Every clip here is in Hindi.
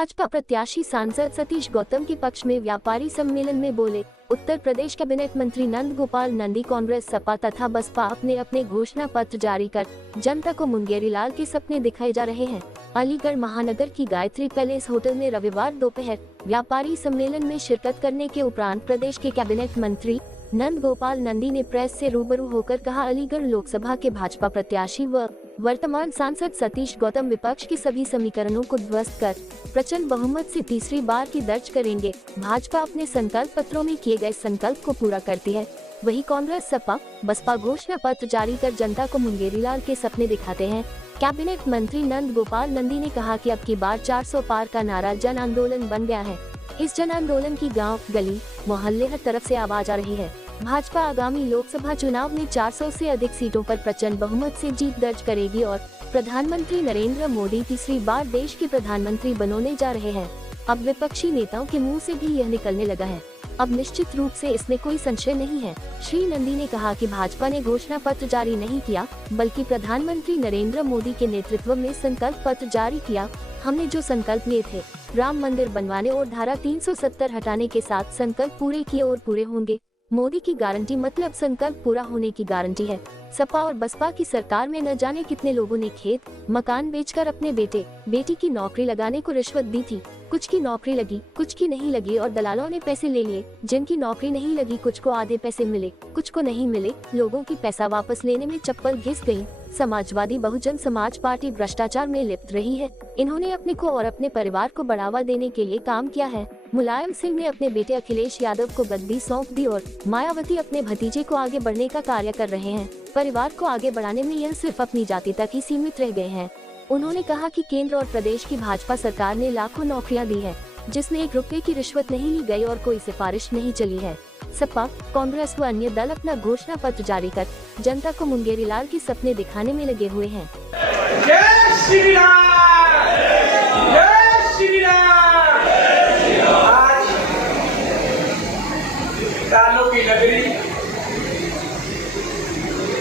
भाजपा प्रत्याशी सांसद सतीश गौतम के पक्ष में व्यापारी सम्मेलन में बोले। उत्तर प्रदेश कैबिनेट मंत्री नंद गोपाल नंदी कांग्रेस, सपा तथा बसपा अपने अपने घोषणा पत्र जारी कर जनता को मुंगेरी लाल के सपने दिखाए जा रहे हैं। अलीगढ़ महानगर की गायत्री पैलेस होटल में रविवार दोपहर व्यापारी सम्मेलन में शिरकत करने के उपरांत प्रदेश के कैबिनेट मंत्री नंद गोपाल नंदी ने प्रेस से रूबरू होकर कहा, अलीगढ़ लोकसभा के भाजपा प्रत्याशी व वर्तमान सांसद सतीश गौतम विपक्ष के सभी समीकरणों को ध्वस्त कर प्रचंड बहुमत से तीसरी बार की दर्ज करेंगे। भाजपा अपने संकल्प पत्रों में किए गए संकल्प को पूरा करती है, वही कांग्रेस, सपा, बसपा घोषणा पत्र जारी कर जनता को मुंगेरी लाल के सपने दिखाते हैं। कैबिनेट मंत्री नंद गोपाल नंदी ने कहा कि अब की बार 400 पार का नारा जन आंदोलन बन गया है। इस जन आंदोलन की गांव, गली, मोहल्ले हर तरफ से आवाज आ रही है। भाजपा आगामी लोकसभा चुनाव में 400 से अधिक सीटों पर प्रचंड बहुमत से जीत दर्ज करेगी और प्रधानमंत्री नरेंद्र मोदी तीसरी बार देश के प्रधानमंत्री बनने जा रहे हैं। अब विपक्षी नेताओं के मुंह से भी यह निकलने लगा है। अब निश्चित रूप से इसमें कोई संशय नहीं है। श्री नंदी ने कहा कि भाजपा ने घोषणा पत्र जारी नहीं किया, बल्कि प्रधानमंत्री नरेंद्र मोदी के नेतृत्व में संकल्प पत्र जारी किया। हमने जो संकल्प लिए थे, राम मंदिर बनवाने और धारा 370 हटाने के साथ संकल्प पूरे किए और पूरे होंगे। मोदी की गारंटी मतलब संकल्प पूरा होने की गारंटी है। सपा और बसपा की सरकार में न जाने कितने लोगों ने खेत, मकान बेचकर अपने बेटे, बेटी की नौकरी लगाने को रिश्वत दी थी। कुछ की नौकरी लगी, कुछ की नहीं लगी और दलालों ने पैसे ले लिए। जिनकी नौकरी नहीं लगी, कुछ को आधे पैसे मिले, कुछ को नहीं मिले। लोगों की पैसा वापस लेने में चप्पल घिस गई। समाजवादी बहुजन समाज पार्टी भ्रष्टाचार में लिप्त रही है। इन्होंने अपने को और अपने परिवार को बढ़ावा देने के लिए काम किया है। मुलायम सिंह ने अपने बेटे अखिलेश यादव को गद्दी सौंप दी और मायावती अपने भतीजे को आगे बढ़ने का कार्य कर रहे हैं। परिवार को आगे बढ़ाने में यह सिर्फ अपनी जाति तक ही सीमित रह गए हैं। उन्होंने कहा कि केंद्र और प्रदेश की भाजपा सरकार ने लाखों नौकरियां दी है, जिसमें 1 रुपए की रिश्वत नहीं ली गई और कोई सिफारिश नहीं चली है। सपा, कांग्रेस व अन्य दल अपना घोषणा पत्र जारी कर जनता को मुंगेरी लाल के सपने दिखाने में लगे हुए हैं। जय श्री राम, जय श्री राम। आज दानों की नगरी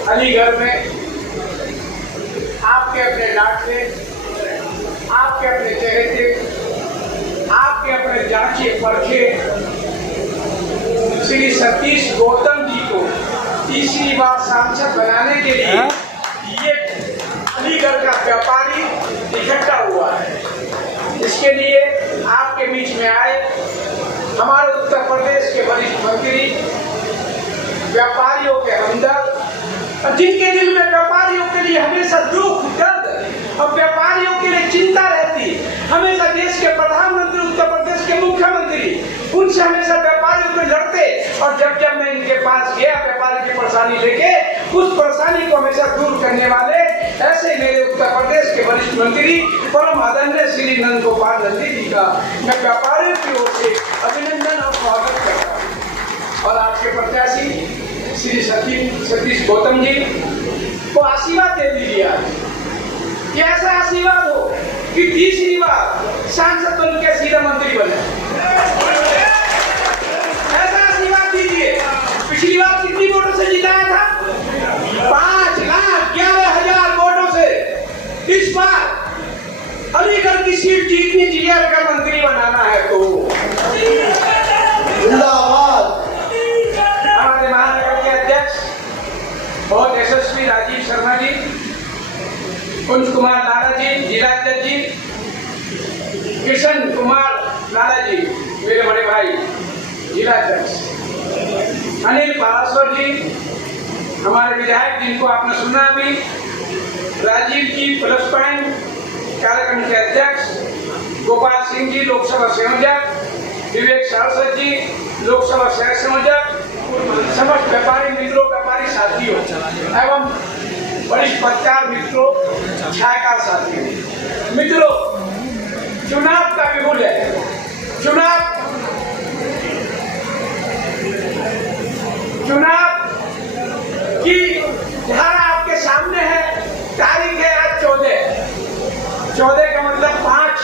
अलीगढ़ में आपके अपने नाक से, आपके अपने चेहरे से, आपके अपने जांचे परखे श्री सतीश गौतम जी को तीसरी बार सांसद बनाने के लिए ये अलीगढ़ का व्यापारी इकट्ठा हुआ है। इसके लिए आपके बीच में आए हमारे उत्तर प्रदेश के वरिष्ठ मंत्री, व्यापारियों के हमदर्द, जिनके दिल में व्यापारियों के लिए हमेशा दुख, दर्द और व्यापारियों के लिए चिंता रहती। हमेशा देश के प्रधानमंत्री, उत्तर प्रदेश के मुख्यमंत्री उनसे हमेशा व्यापारियों को लड़ते और जब मैं इनके पास गया व्यापारी की परेशानी लेके, उस परेशानी को हमेशा दूर करने वाले ऐसे मेरे उत्तर प्रदेश के वरिष्ठ मंत्री परम आदरणीय श्री नंद गोपाल नंदी जी का मैं व्यापारियों की ओर से अभिनंदन और स्वागत करता हूँ। और आपके प्रत्याशी श्री सतीश गौतम जी को आशीर्वाद दे दीजिए। कि ऐसा आशीर्वाद हो कि तीसरी बार सांसद बन के सीधा मंत्री बने। ऐसा आशीर्वाद दीजिए। पिछली बार कितनी वोटों से जिताया था? 5,11,000 वोटों से। इस बार अलीगढ़ की सीट जीतनी चाहिए अगर मंत्री बनाना है तो। हमारे महानगर के अध्यक्ष बहुत यशस्वी राजीव शर्मा जी, कुंज कुमार लाला जी जिलाध्यक्ष जी, किशन कुमार लाला जी मेरे बड़े भाई जिलाध्यक्ष, अनिल पारासर जी हमारे विधायक जिनको आपने सुना अभी, राजीव जी प्लस पॉइंट कार्यक्रम के अध्यक्ष, गोपाल सिंह जी लोकसभा संयोजक, विवेक सारस्वत जी लोकसभा शहर संयोजक, समस्त व्यापारी मित्रों, व्यापारी साथियों एवं वरिष्ठ पत्रकार मित्रों, छायाकार साथियों, मित्रों, चुनाव का बिगुल है। चुनाव की धारा आपके सामने है। तारीख है आज 14 का मतलब 5,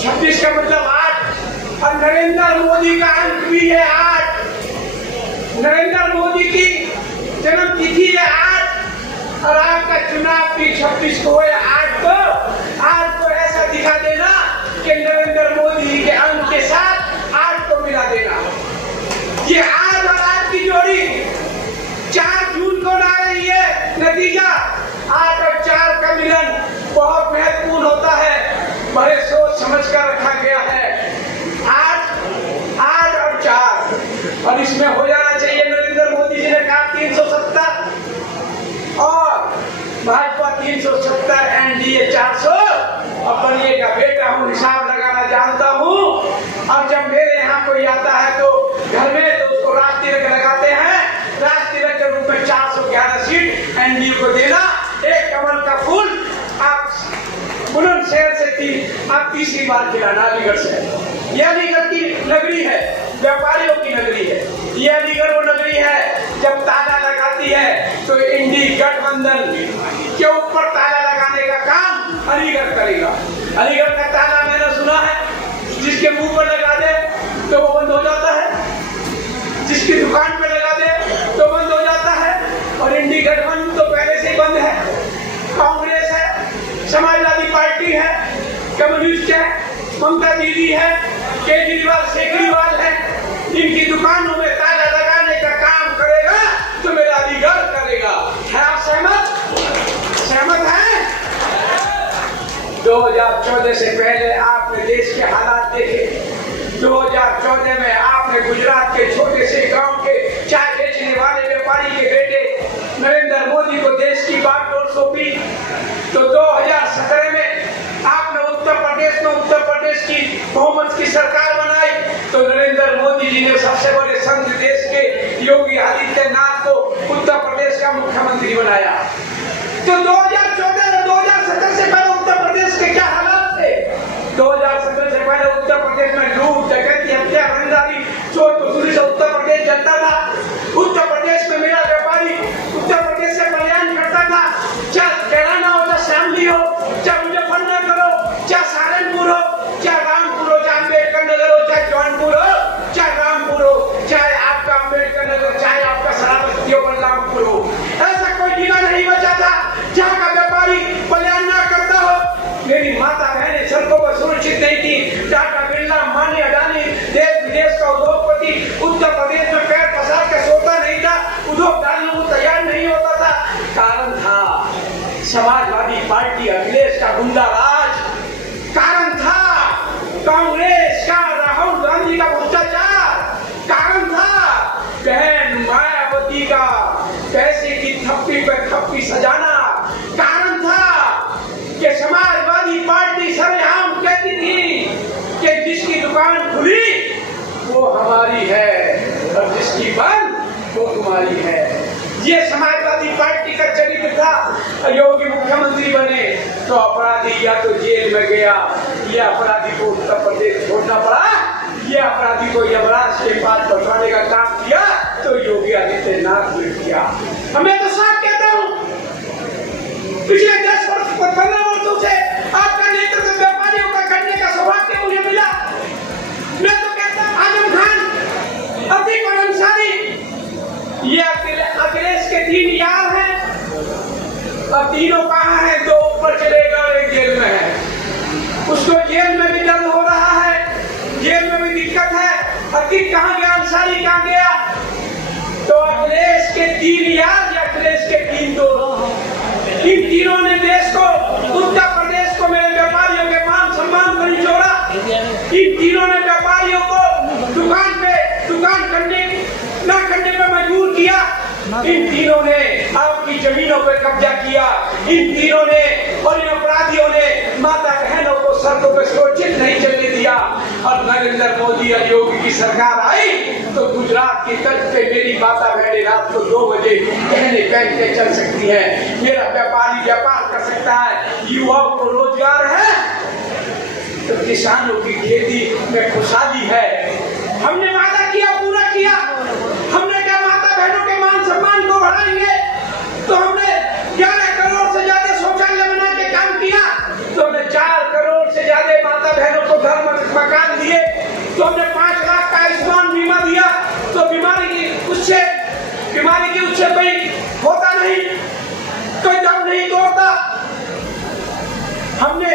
26 का मतलब 8 और नरेंद्र मोदी का अंक भी है 8। नरेंद्र मोदी की जन्म तिथि है 8 और आपका चुनाव भी 26 को है 8 को। आज तो ऐसा दिखा देना कि नरेंद्र के साथ 8 को मिला देना। ये 8 और 8 की जोड़ी 4 जून को ला रही है। नतीजा 8 और 4 का मिलन बहुत महत्वपूर्ण होता है, बड़े सोच समझ कर रखा गया है। 8 और 4 और इसमें हो जाना चाहिए। नरेंद्र मोदी जी ने कहा 370 और भाजपा 370, एनडीए 400 और बनिएगा बेटा हूँ, हिसाब लगाना जानता हूँ। और जब मेरे यहाँ कोई आता है तो घर में तो उसको राज तिलक लगाते हैं। राज तिलक के रूप में 411 सीट एनडीए को देना। एक कमल का फूल आप बुलंदशहर से आप तीसरी बार खिलाना अलीगढ़ से। यह अलीगढ़ की नगरी है, व्यापारियों की नगरी है। यह अलीगढ़ वो नगरी है जब ताला लगाती है तो इंडी गठबंधन के ऊपर ताला लगाने का काम अलीगढ़ करेगा। अलीगढ़ का ताला मैंने सुना है जिसके मुंह पर लगा दे तो वो बंद हो जाता है, जिसकी दुकान पे लगा दे तो बंद हो जाता है। और इंडी गठबंधन तो पहले से ही बंद है। कांग्रेस है, समाजवादी पार्टी है, कम्युनिस्ट है, ममता दीदी है, केजरीवाल सेकरीवाल है। इनकी दुकानों में ताला लगाने का काम करेगा तो मेरा अलीगढ़ करेगा। है आप सहमत हैं? 2014 से पहले आपने देश के हालात देखे। 2014 में आपने गुजरात के छोटे से गांव के चाय बेचने वाले व्यापारी के बेटे नरेंद्र मोदी को देश की बागडोर सौंपी। तो 2017 में आपने उत्तर प्रदेश की बहुमत की सरकार बनाई। तो नरेंद्र मोदी जी ने सबसे बड़े संत देश के योगी आदित्यनाथ को उत्तर प्रदेश का मुख्यमंत्री बनाया। तो 2014 और 2017 से पहले उत्तर प्रदेश के क्या हालात थे? 2017 से पहले उत्तर प्रदेश में लूट, डकैती, हत्या, रंगदारी, चोर मजदूरी से उत्तर प्रदेश जलता था। उत्तर प्रदेश में मेरा व्यापारी उत्तर प्रदेश से कल्याण करता था। चाहे कैराना हो, चाहे श्यामली हो, चाहे मुजफ्फरनगर हो, चाहे सहारनपुर हो, चाहे रामपुर हो, चाहे अम्बेडकर नगर हो, चाहे जौनपुर हो, चाहे रामपुर हो, चाहे आपका अम्बेडकर नगर, चाहे आपका श्रावस्ती हो, बलरामपुर हो, ऐसा कोई जिला नहीं बचा था जहाँ का व्यापारी कल्याण न करता हो। मेरी माता बहनें सड़कों पर सुरक्षित नहीं थी। टाटा, बिरला, अंबानी, अडानी, देश विदेश का उद्योगपति उत्तर प्रदेश में पैर पसार के सोता नहीं था, उद्योग डालने को तैयार नहीं होता था। कारण था समाजवादी पार्टी अखिलेश का गुंडा राज। कारण था कांग्रेस का राहुल गांधी का भ्रष्टाचार। कारण था बहन मायावती का पैसे की थप्पी पर थप्पी सजाना। कारण था कि समाजवादी पार्टी सरेआम कहती थी कि जिसकी दुकान खुली वो हमारी है और जिसकी बंद वो तुम्हारी है। ये समाजवादी पार्टी का चरित्र था। योगी मुख्यमंत्री बने तो अपराधी या तो जेल में गया या अपराधी को उत्तर प्रदेश छोड़ना पड़ा, या अपराधी को यमराज के पास पहुंचाने का काम किया तो योगी आदित्यनाथ ने किया। मैं तो साफ कहता हूँ पिछले 10 वर्ष 15 वर्षों से आपका नेतृत्व व्यापारियों का करने का सौभाग्य मुझे मिला। मैं तो कहता हूँ आजम खान, अतीक और अंसारी ये अखिलेश के 3 यार हैं। अब तीनों कहाँ हैं? 2 ऊपर चले गए और 1 जेल में है। उसको जेल में भी दर्द हो रहा है, जेल में भी दिक्कत है। अतीक कहाँ गया, अंसारी कहाँ गया? तो अखिलेश के 3 यार या अखिलेश के 3 दोस्त, इन तीनों ने देश को, उत्तर प्रदेश को, मेरे व्यापारियों के मान सम्मान को निचोड़ा। इन तीनों ने व्यापारियों को दुकान करने पर मजबूर किया। इन तीनों ने आपकी जमीनों पर कब्जा किया। इन तीनों ने और इन अपराधियों ने माता बहनों को सड़कों पर सुरक्षित नहीं चलने दिया। और नरेंद्र मोदी और योगी की सरकार आई तो गुजरात की तट पे मेरी माता बहनें रात को 2 बजे गहने पहन के चल सकती है। मेरा व्यापारी व्यापार कर सकता है। युवाओं को रोजगार है तो किसानों की खेती में खुशहाली है। हमने वादा किया, पूरा किया। हमने क्या माता बहनों के मान सम्मान को बढ़ाएंगे तो हमने 11 करोड़ से ज्यादा शौचालय बना के काम किया। तो हमने 4 करोड़ से ज्यादा माता बहनों को घर मकान दिए। तो हमने 5 लाख का आयुष्मान बीमा दिया। तो बीमारी की उससे कोई होता नहीं, कोई दम नहीं तोड़ता। हमने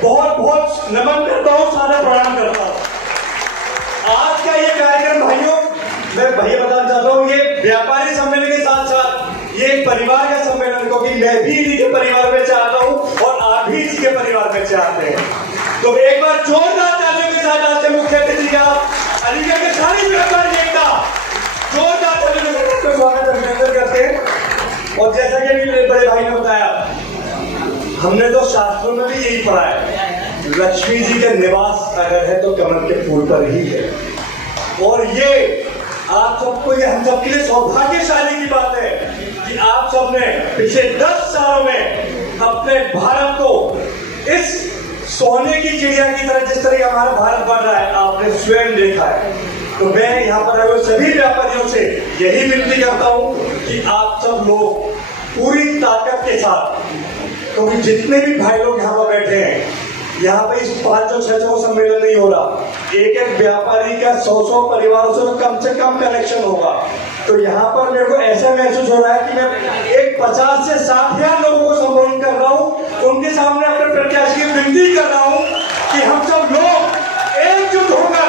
बहुत बहुत नमन करता हूँ, सारा प्रणाम करता हूँ। आज का ये कार्यक्रम भाइयों, मैं भैया बताना चाहता हूँ, ये व्यापारी सम्मेलन के साथ साथ ये एक परिवार का सम्मेलन, क्योंकि मैं भी इन्हीं के परिवार में चाहता हूँ और आप भी इसी के परिवार में चाहते हैं। तो एक बार जोरदार तालियों के साथ आज के मुख्य अतिथि का अलीगढ़ के सारे व्यापारी एकता जोरदार तालियों के साथ स्वागत अभिनंदन करते हैं। और जैसा कि मेरे बड़े भाई ने बताया, हमने तो शास्त्रों में भी यही पढ़ा है, लक्ष्मी जी का निवास अगर है तो कमल के फूल पर ही है। और ये आप सबको, ये हम सबके लिए सौभाग्यशाली की बात है कि आप सबने पिछले 10 सालों में अपने भारत को इस सोने की चिड़िया की तरह, जिस तरह हमारा भारत बढ़ रहा है, आपने स्वयं देखा है। तो मैं यहाँ पर आए हुए सभी व्यापारियों से यही विनती करता हूँ कि आप सब लोग पूरी ताकत के साथ, क्योंकि जितने भी भाई लोग यहाँ पर बैठे हैं, यहाँ पे इस 500-600 सम्मेलन नहीं हो रहा, एक एक व्यापारी का 100 परिवारों से कम कनेक्शन होगा। तो यहाँ पर मेरे को ऐसा महसूस हो रहा है कि मैं एक 50 से 60 हजार लोगों को संबोधित कर रहा हूँ, उनके सामने अपने प्रत्याशी की विनती कर रहा हूँ कि हम सब लोग एकजुट होकर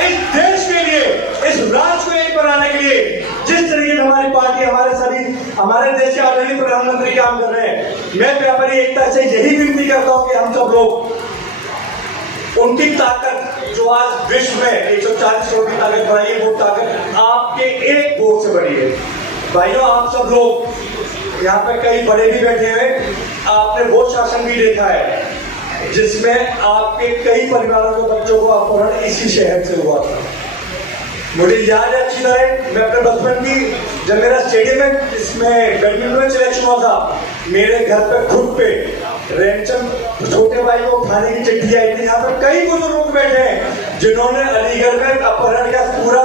इस देश के लिए, इस राज्य को एक बनाने के लिए, जिस तरीके से हमारी पार्टी, हमारे देश के आदरणीय प्रधानमंत्री काम कर रहे हैं, मैं व्यापारी एकता से यही विनती करता हूँ कि हम सब लोग उनकी ताकत जो आज विश्व में 140 करोड़ की ताकत बढ़ाई है, वो ताकत आपके एक वोट से बढ़ी है। भाइयों, आप सब लोग यहाँ पे कई बड़े भी बैठे हैं, आपने वो शासन भी देखा है जिसमें आपके कई परिवारों के बच्चों को अपहरण इसी शहर से हुआ था। मुझे याद है अच्छी तरह, मैं अपने बचपन की, जब मेरा स्टेडियम में इसमें बैडमिंटन में सिलेक्शन हुआ था, मेरे घर पे खुद पे रेंचम छोटे भाई को खाने की चिट्ठी आई थी। यहाँ पर कई बुजुर्ग लोग बैठे हैं जिन्होंने अलीगढ़ में अपहरण का पूरा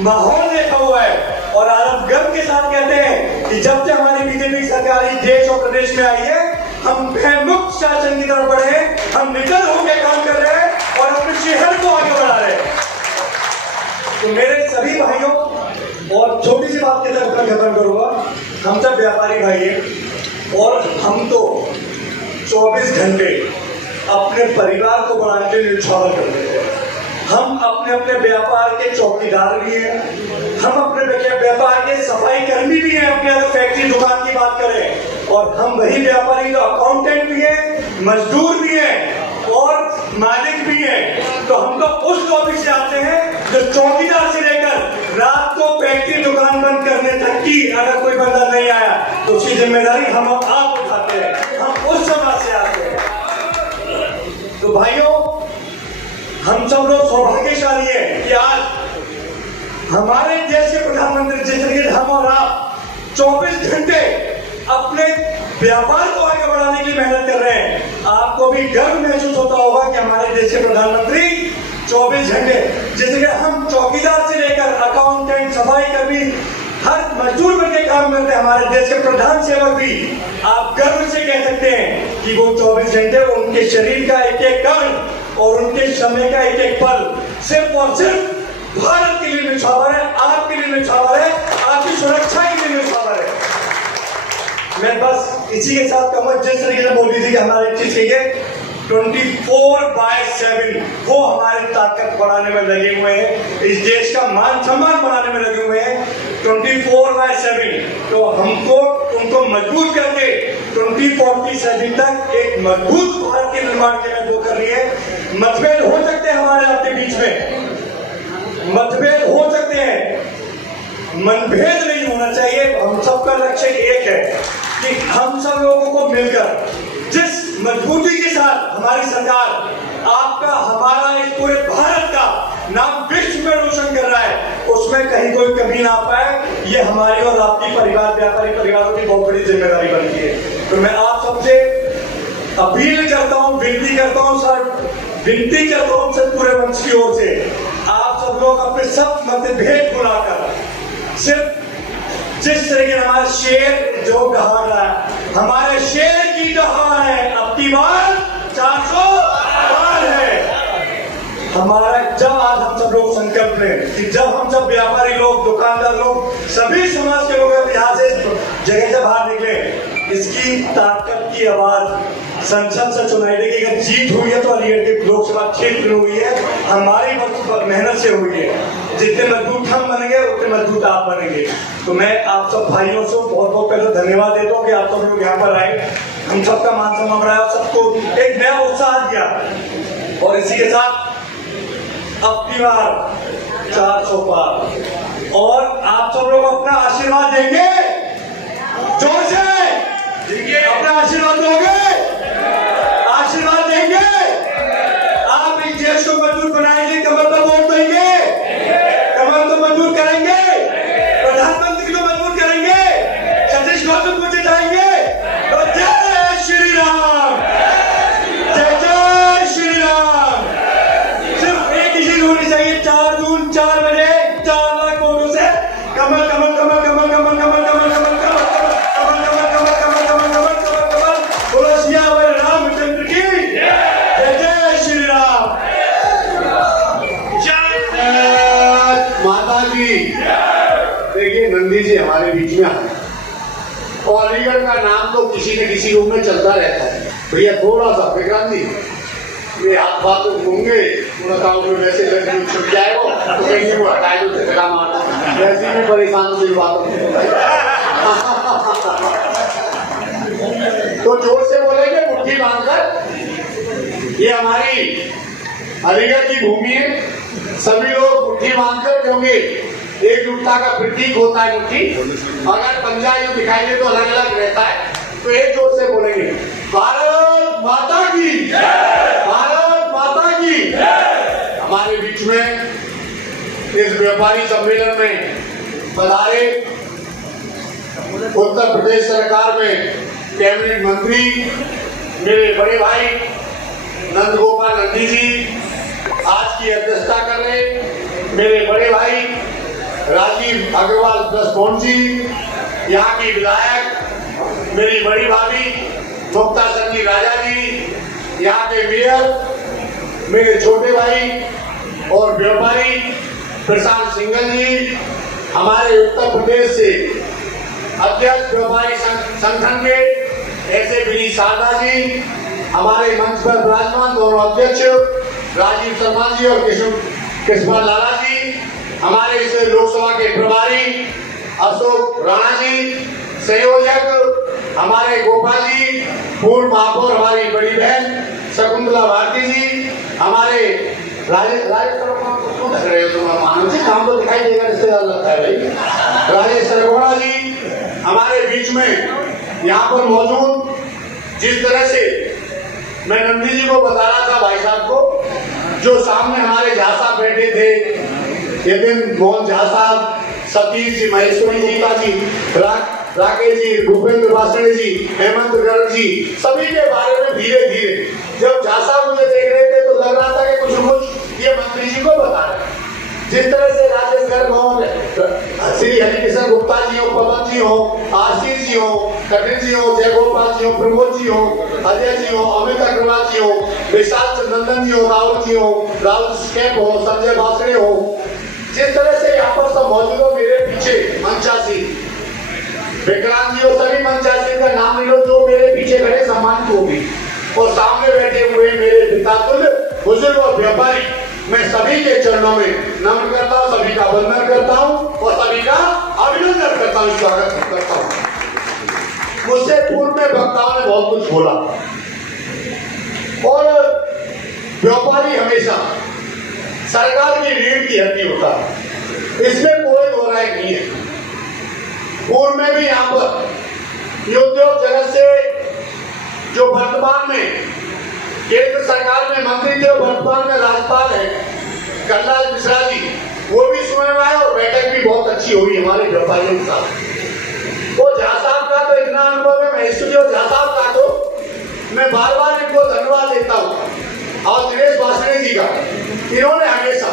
माहौल देखा हुआ है, और आज हम गर्व के साथ कहते हैं कि जब से हमारी बीजेपी सरकार इस देश और प्रदेश में आई है, हम भयमुक्त शासन की तरफ बढ़े हैं, हम निडर होकर काम कर रहे हैं और अपने शहर को आगे बढ़ा रहे हैं। तो मेरे सभी भाइयों, और छोटी सी बात के साथ खत्म करूंगा, हम सब व्यापारी भाई हैं और हम तो 24 घंटे अपने परिवार को बढ़ाने के लिए न्यौछावर करते हैं। हम अपने अपने व्यापार के चौकीदार भी हैं, हम अपने व्यापार के सफाई कर्मी भी हैं, अपने अगर फैक्ट्री दुकान की बात करें, और हम वही व्यापारी जो अकाउंटेंट भी हैं, मजदूर भी हैं और मालिक भी हैं। तो हम तो उस टॉपिक से आते हैं जो चौकीदार से लेकर रात को फैक्ट्री दुकान बंद करने तक की, अगर कोई बंदा नहीं आया तो उसकी जिम्मेदारी हम आप उठाते हैं, हम उस समाज से आते हैं। तो भाइयों, हम सब लोग सौभाग्यशाली हैं कि आज हमारे देश के प्रधानमंत्री जिस तरीके से हम और आप 24 घंटे अपने व्यापार को आगे बढ़ाने की मेहनत कर रहे हैं, आपको भी गर्व महसूस होता होगा कि हमारे देश के प्रधानमंत्री 24 घंटे, जैसे कि हम चौकीदार से लेकर अकाउंटेंट, सफाई कर्मी, हर मजदूर बनके काम करते हैं, हमारे देश के प्रधान सेवक भी आप गर्व से कह सकते हैं कि वो 24 घंटे उनके शरीर का एक एक कण और उनके समय का एक एक पल सिर्फ और सिर्फ भारत के लिए न्यौछावर है, आपके लिए न्यौछावर है, आपकी सुरक्षा के लिए न्यौछावर है। मैं बस इसी के साथ कहूँगा, जिस तरीके से मोदी जी की हमारी चीज चाहिए 24/7 वो हमारी ताकत बढ़ाने में लगे हुए हैं, इस देश का मान सम्मान बढ़ाने में लगे हुए हैं 24/7। तो हमको उनको मजबूत करके 2047 तक एक मजबूत भारत के निर्माण के लिए वो कर रही है। मतभेद हो सकते हैं हमारे आपके बीच में, मतभेद हो सकते हैं, मनभेद नहीं होना चाहिए। हम सबका लक्ष्य एक है कि हम सब लोगों को मिलकर जिस मजबूती के साथ हमारी सरकार आपका, हमारा, इस पूरे भारत का नाम विश्व में रोशन कर रहा है, उसमें कहीं कोई कमी ना पाए, ये हमारी और आपकी परिवार, व्यापारी परिवारों की बहुत बड़ी जिम्मेदारी बनती है। तो मैं आप सबसे अपील करता हूँ, विनती करता हूँ सर, विनती करता हूँ सर पूरे मंच की ओर से, आप सब लोग अपने सब मतभेद भुलाकर सिर्फ जिस तरीके हमारा शेर जो दहाड़ रहा है, हमारे शेर की दहाड़ है, अब की बार 400 पार है हमारा। जब आज हम सब लोग संकल्प लें कि जब हम सब व्यापारी लोग, दुकानदार लोग, सभी समाज के लोग यहाँ से जगह से बाहर निकले, इसकी ताकत की आवाज संसद से चुनाई की अगर जीत हुई है तो अलीगढ़ के लोकसभा क्षेत्र में हुई है, हमारी मेहनत से हुई है। जितने मजबूत हम बनेंगे उतने मजबूत आप बनेंगे। तो मैं आप सब भाइयों से बहुत बहुत पहले धन्यवाद देता हूँ कि आप सब लोग यहाँ पर आए, हम सबका मान सम्मान बढ़ाया, सबको एक नया उत्साह दिया। और इसी के साथ अब की बार 400 पार, और आप सब लोग अपना आशीर्वाद देंगे, जोर से अपना आशीर्वाद दोगे, आशीर्वाद देंगे। आप इस देश को मजबूत बनाएंगे, कमर पर वोट देंगे, कमर को मजबूत करेंगे, प्रधानमंत्री को मजबूत करेंगे, सतीश गौतम को जिताएंगे। तो जय श्री राम, जय जय श्री राम। सिर्फ एक ही चीज होनी चाहिए, 4 जून 4 बजे 4 लाख वोटों से कमल कमल कमल कमल कमल कमल कमल कमल रामचंद्र की जय जय श्री राम। माता जी, देखिए नंदी जी हमारे बीच में आए, और अलीगढ़ का नाम तो किसी न किसी रूप में चलता रहता है। भैया थोड़ा सा विक्रांत जी, ये हाथ बात तो होंगे, पूरा काम में वैसे लड़की छुट जाएगा तो कहीं वो हटाए तो झटका मारना, वैसे में परेशान हो बात। तो जोर से बोलेंगे मुट्ठी बांधकर, ये हमारी अलीगढ़ की भूमि है, सभी लोग मुट्ठी बांधकर, क्योंकि एकजुटता का प्रतीक होता है मुट्ठी। अगर पंजा यूं दिखाई दे तो अलग अलग रहता है, तो एक जोर से बोलेंगे भारत माता की, भारत माता की। हमारे बीच में इस व्यापारी सम्मेलन में पधारे उत्तर प्रदेश सरकार में कैबिनेट मंत्री मेरे बड़े भाई नंद गोपाल नंदी जी आज की अध्यक्षता कर रहे, मेरे बड़े भाई राजीव अग्रवाल ब्रसकोन जी, यहाँ की विधायक मेरी बड़ी भाभी मुक्ता सन्नी राजा जी, यहाँ के मेयर मेरे छोटे भाई और व्यापारी प्रशांत सिंघल जी, हमारे उत्तर प्रदेश से अध्यक्ष व्यापारी संगठन के ऐसे विनीत शारदा जी, हमारे मंच पर विराजमान दोनों अध्यक्ष राजीव शर्मा जी और कृष्ण लाला जी, हमारे इस लोकसभा के प्रभारी अशोक राणा जी, संयोजक हमारे गोपाल जी, पूर्व महापौर हमारी बड़ी बहन शकुंतला भारती जी, हमारे राजेश काम तो दिखाई देगा, रिश्तेदार लगता है भाई, राजेश सरगोड़ा जी हमारे बीच में यहाँ पर मौजूद। जिस तरह से मैं नंदी जी को बता रहा था भाई साहब को, जो सामने हमारे झा साहब बैठे थे, ये दिन मोहन झा साहब, सतीश जी, महेश्वरी जीता जी, राकेश जी, भूपेंद्र वासणे जी, हेमंत गर्ग जी, सभी के बारे में धीरे धीरे जब झा साहब मुझे देख रहे थे तो लग रहा था कि कुछ कुछ ये मंत्री जी को बता रहे। जिस तरह से राजेश गर्ग हो, श्री हरिकिशन गुप्ता जी हो, पवन जी हो, आशीष जी हो, कपिल जी हो, जयगोपाल जी हो, प्रमोद जी हो, अजय जी हो, अमित अग्रवाल जी हो, विशाल नंदन जी हो, राहुल जी हो, राहुल स्केप हो, संजय बासरे हो, जिस तरह से यहाँ पर सब मौजूद हो, मेरे पीछे मंचासी विक्रांत जी और सभी मंचासी का नाम ले लो जो मेरे पीछे खड़े सम्मानित होगी, और सामने बैठे हुए मेरे पिता तुल्य बुजुर्ग और व्यापारी, मैं सभी के चरणों में नमन करता हूँ, सभी का वंदन करता हूँ और सभी का अभिनंदन करता हूँ, स्वागत करता हूँ। मुझसे पूर्व में वक्ताओं ने बहुत कुछ बोला, और व्यापारी हमेशा सरकार की रीढ़ की हड्डी होता है, इसमें कोई दो राय नहीं है। पूर्व में भी यहाँ पर उद्योग जगत से जो वर्तमान में केंद्र सरकार में मंत्री थे, वर्तमान में राज्यपाल है कलराज मिश्रा जी, वो भी सुने हुआ है और बैठक भी बहुत अच्छी हुई हमारे व्यापारियों के साथ। वो झा साहब का तो इतना अनुभव है, महेश्वरी और झा साहब का तो मैं बार बार इनको धन्यवाद देता हूँ, और दिनेश वासणे जी का, इन्होंने हमेशा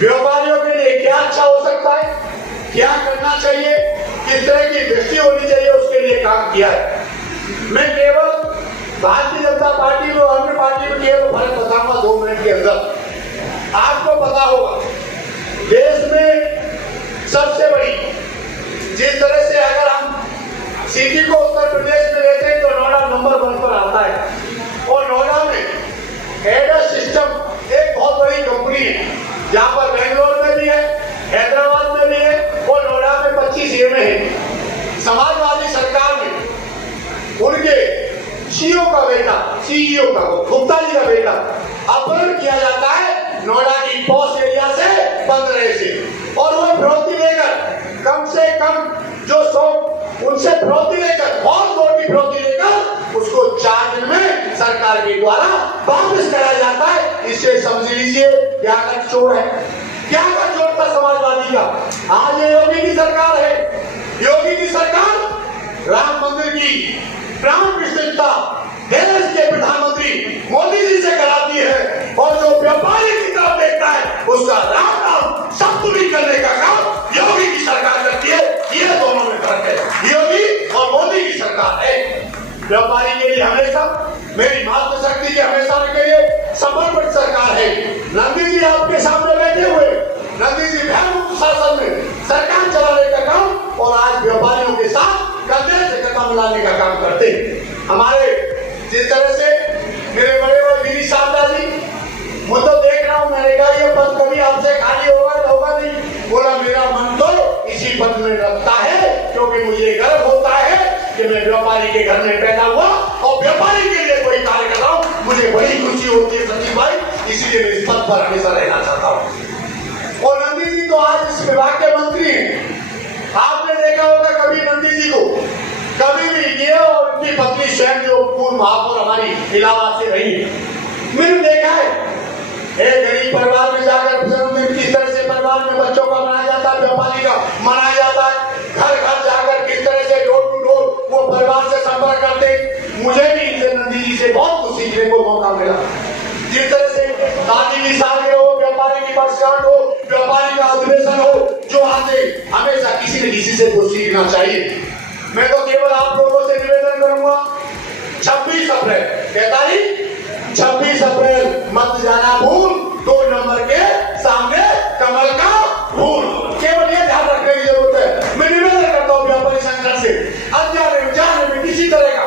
व्यापारियों के लिए क्या अच्छा हो सकता है, क्या करना चाहिए, किस तरह की दृष्टि होनी चाहिए, उसके लिए काम किया है। मैं केवल भारतीय जनता पार्टी में और अन्य पार्टी में केवल फर्क बताऊंगा 2 मिनट के अंदर। आपको पता होगा देश में सबसे बड़ी, जिस तरह से अगर हम सिटी को उत्तर प्रदेश में लेते हैं तो नोएडा नंबर 1 पर आता है, सीईओ का बेटा, सीईओ का गुप्ता जी का बेटा अपहरण किया जाता है नोएडा की पॉश एरिया से 15 से, और वो फिरौती लेकर कम से कम जो 100 उनसे फिरौती लेकर बहुत मोटी फिरौती लेकर उसको 4 दिन में सरकार के द्वारा वापस कराया जाता है। इससे समझ लीजिए क्या का चोर है, क्या का चोर था समाजवादी का। आज ये योगी की सरकार है, योगी की सरकार राम मंदिर की प्राण प्रतिष्ठा देश के प्रधानमंत्री मोदी जी से कराती है, और जो व्यापारी की तरफ देखता है उसका राम राम सब दूरी करने का काम योगी की सरकार करती है। ये दोनों में फर्क है, योगी और मोदी की सरकार है। व्यापारी के लिए हमेशा मेरी मातृशक्ति के हमेशा के लिए समर्पित सरकार है। नंदी जी आपके सामने बैठे हुए, नंदी जी भय मुक्त शासन में सरकार चलाने का काम, और आज व्यापारियों के साथ कंधे से कंधा मिलाने का काम करते हैं। हमारे जिस तरह से मेरे बड़े भाई वीरी शारदा जी, मैं तो देख रहा हूँ, मैंने कहा ये पद कभी आपसे खाली होगा तो होगा नहीं। बोला मेरा मन तो इसी पद में रखता है, क्योंकि मुझे गर्व होता है कि मैं व्यापारी के घर में पैदा हुआ और व्यापारी के लिए कोई कार्य कर रहा हूँ। मुझे बड़ी खुशी होती है सचिव भाई, इसीलिए मैं इस पद पर हमेशा रहना चाहता हूँ। और नंदी जी तो आज इस विभाग के मंत्री हैं। आपने देखा होगा कभी नंदी जी को कभी भी ये और उनकी पत्नी स्वयं जो पूर्व महापौर हमारी इलाहाबाद से रही है, मैंने देखा है एक गरीब परिवार में जाकर जन्मदिन किस तरह से परिवार में बच्चों का मनाया जाता है, व्यापारी का मनाया जाता है, घर घर जाकर किस तरह से डोर टू डोर वो परिवार से संपर्क करते। मुझे भी इनसे नंदी जी से बहुत कुछ सीखने को मौका मिला। जिस तरह से शादी की सालगिरह हो, व्यापारी की वर्षगांठ हो, व्यापारी का अधिवेशन हो, जो आते हमेशा किसी न किसी से कुछ सीखना चाहिए। मैं तो केवल आप लोगों से निवेदन करूंगा, 26 अप्रैल 26 अप्रैल मत जाना भूल, 2 नंबर के सामने कमल का फूल। केवल ये ध्यान रखने की जरूरत है। मैं निवेदन करता हूँ व्यापारी संगठन से, अनजाने जाने में किसी तरह का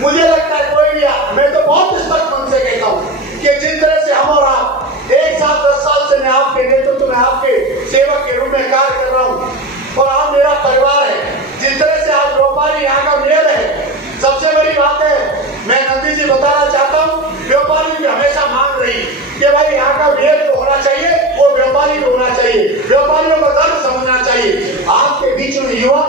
मुझे लगता है कोई भी, मैं तो बहुत स्पष्ट मन से कहता हूँ कि जिस तरह से हम और आप एक साथ 10 साल से मैं आपके नेतृत्व में आपके सेवक के रूप में कार्य कर रहा हूँ, और आप मेरा परिवार है। जिस तरह से आज व्यापारी यहाँ का मेल है, सबसे बड़ी बात है, मैं नंदी जी बताना चाहता हूँ, व्यापारी भी हमेशा मांग रही कि भाई यहाँ का मेल जो होना चाहिए वो व्यापारी भी होना चाहिए, व्यापारियों का दर्द समझना चाहिए। आपके बीच में युवा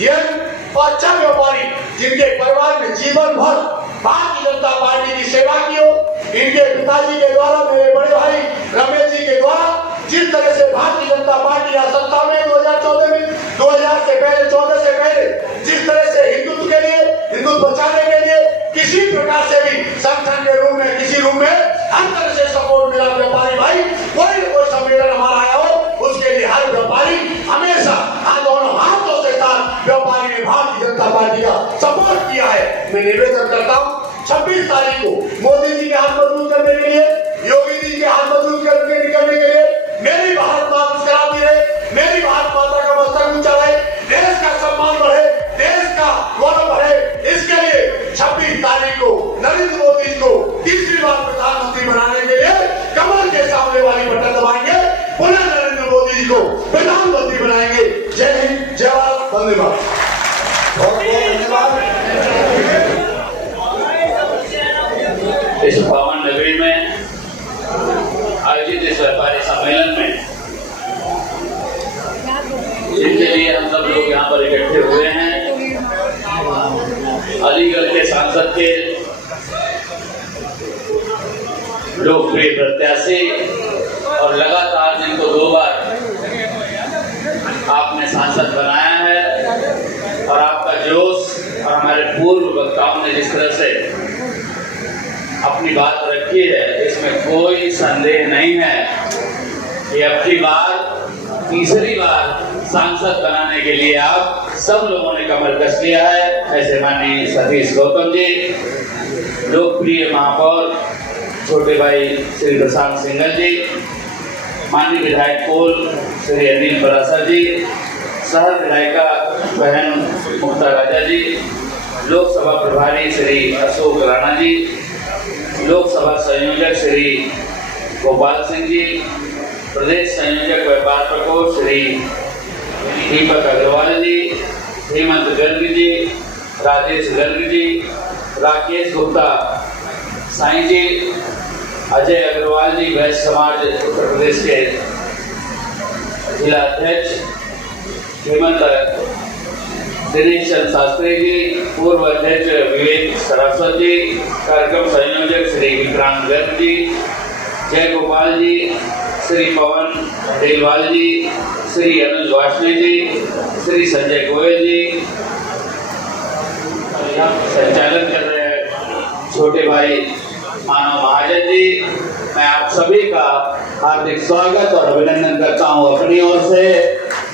यंग और अच्छा व्यापारी जिनके परिवार में जीवन भर भारतीय जनता पार्टी की सेवा की हो, इनके पिताजी के द्वारा, मेरे बड़े भाई रमेश जी के द्वारा जिस तरह से भारतीय जनता पार्टी या सत्ता में 2014 में 2000 से पहले 14 से पहले जिस तरह से हिंदुत्व के लिए, हिंदुत्व बचाने के लिए किसी प्रकार से भी संगठन के रूप में किसी रूप में हर तरह से सपोर्ट मिला व्यापारी भाई, कोई न कोई सम्मेलन हमारा आया हो उसके लिए हर व्यापारी हमेशा दोनों हाथों से साथ व्यापारी ने भारतीय जनता पार्टी का सपोर्ट किया है। मैं निवेदन करता हूँ 26 तारीख को मोदी जी के हाथ मजबूत करने के लिए, योगी जी के हाथ मजबूत करने के लिए मेरी भारत माता मुस्कुराती रहे, मेरी भारत माता का मस्तक ऊंचा रहे, देश का सम्मान बढ़े, देश का गौरव बढ़े। इसके लिए 26 तारीख को नरेंद्र मोदी जी को तीसरी बार प्रधानमंत्री बनाने के लिए कमल के सामने वाली बटन दबाएंगे, पुनः नरेंद्र मोदी जी को प्रधानमंत्री बनाएंगे। जय हिंद, जय भारत, वंदे मातरम। इस पावन नगरी में आयोजित इस व्यापारी सम्मेलन में जिनके लिए हम सब लोग यहाँ पर इकट्ठे हुए हैं, अलीगढ़ के सांसद के लोकप्रिय प्रत्याशी और लगातार जिनको 2 बार आपने सांसद बनाया है, और आपका जोश और हमारे पूर्व वक्ताओं ने जिस तरह से अपनी बात रखी है, इसमें कोई संदेह नहीं है कि अब की बार तीसरी बार सांसद बनाने के लिए आप सब लोगों ने कमर कस लिया है। ऐसे माननीय सतीश गौतम जी, लोकप्रिय महापौर छोटे भाई श्री प्रशांत सिंघल जी, माननीय विधायक कोल श्री अनिल परासर जी, सह विधायिका बहन मुक्ता राजा जी, लोकसभा प्रभारी श्री अशोक राणा जी, लोकसभा संयोजक श्री गोपाल सिंह जी, प्रदेश संयोजक व्यापार प्रकोष्ठ श्री दीपक अग्रवाल जी, हेमंत गर्ग जी, राजेश गर्ग जी, राकेश गुप्ता, साईं जी, अजय अग्रवाल जी, वैश्य समाज उत्तर प्रदेश के जिला अध्यक्ष, हेमंत दिनेश चंद्र शास्त्री जी, पूर्व अध्यक्ष विवेक सरस्वत जी, कार्यक्रम संयोजक श्री विक्रांत गर्ग जी, जय गोपाल जी, श्री पवन देलवाल जी, श्री अनुज वाष्णेय जी, श्री संजय गोयल जी, संचालन कर रहे हैं छोटे भाई मानव महाजन जी। मैं आप सभी का हार्दिक स्वागत और अभिनंदन करता हूं अपनी ओर से,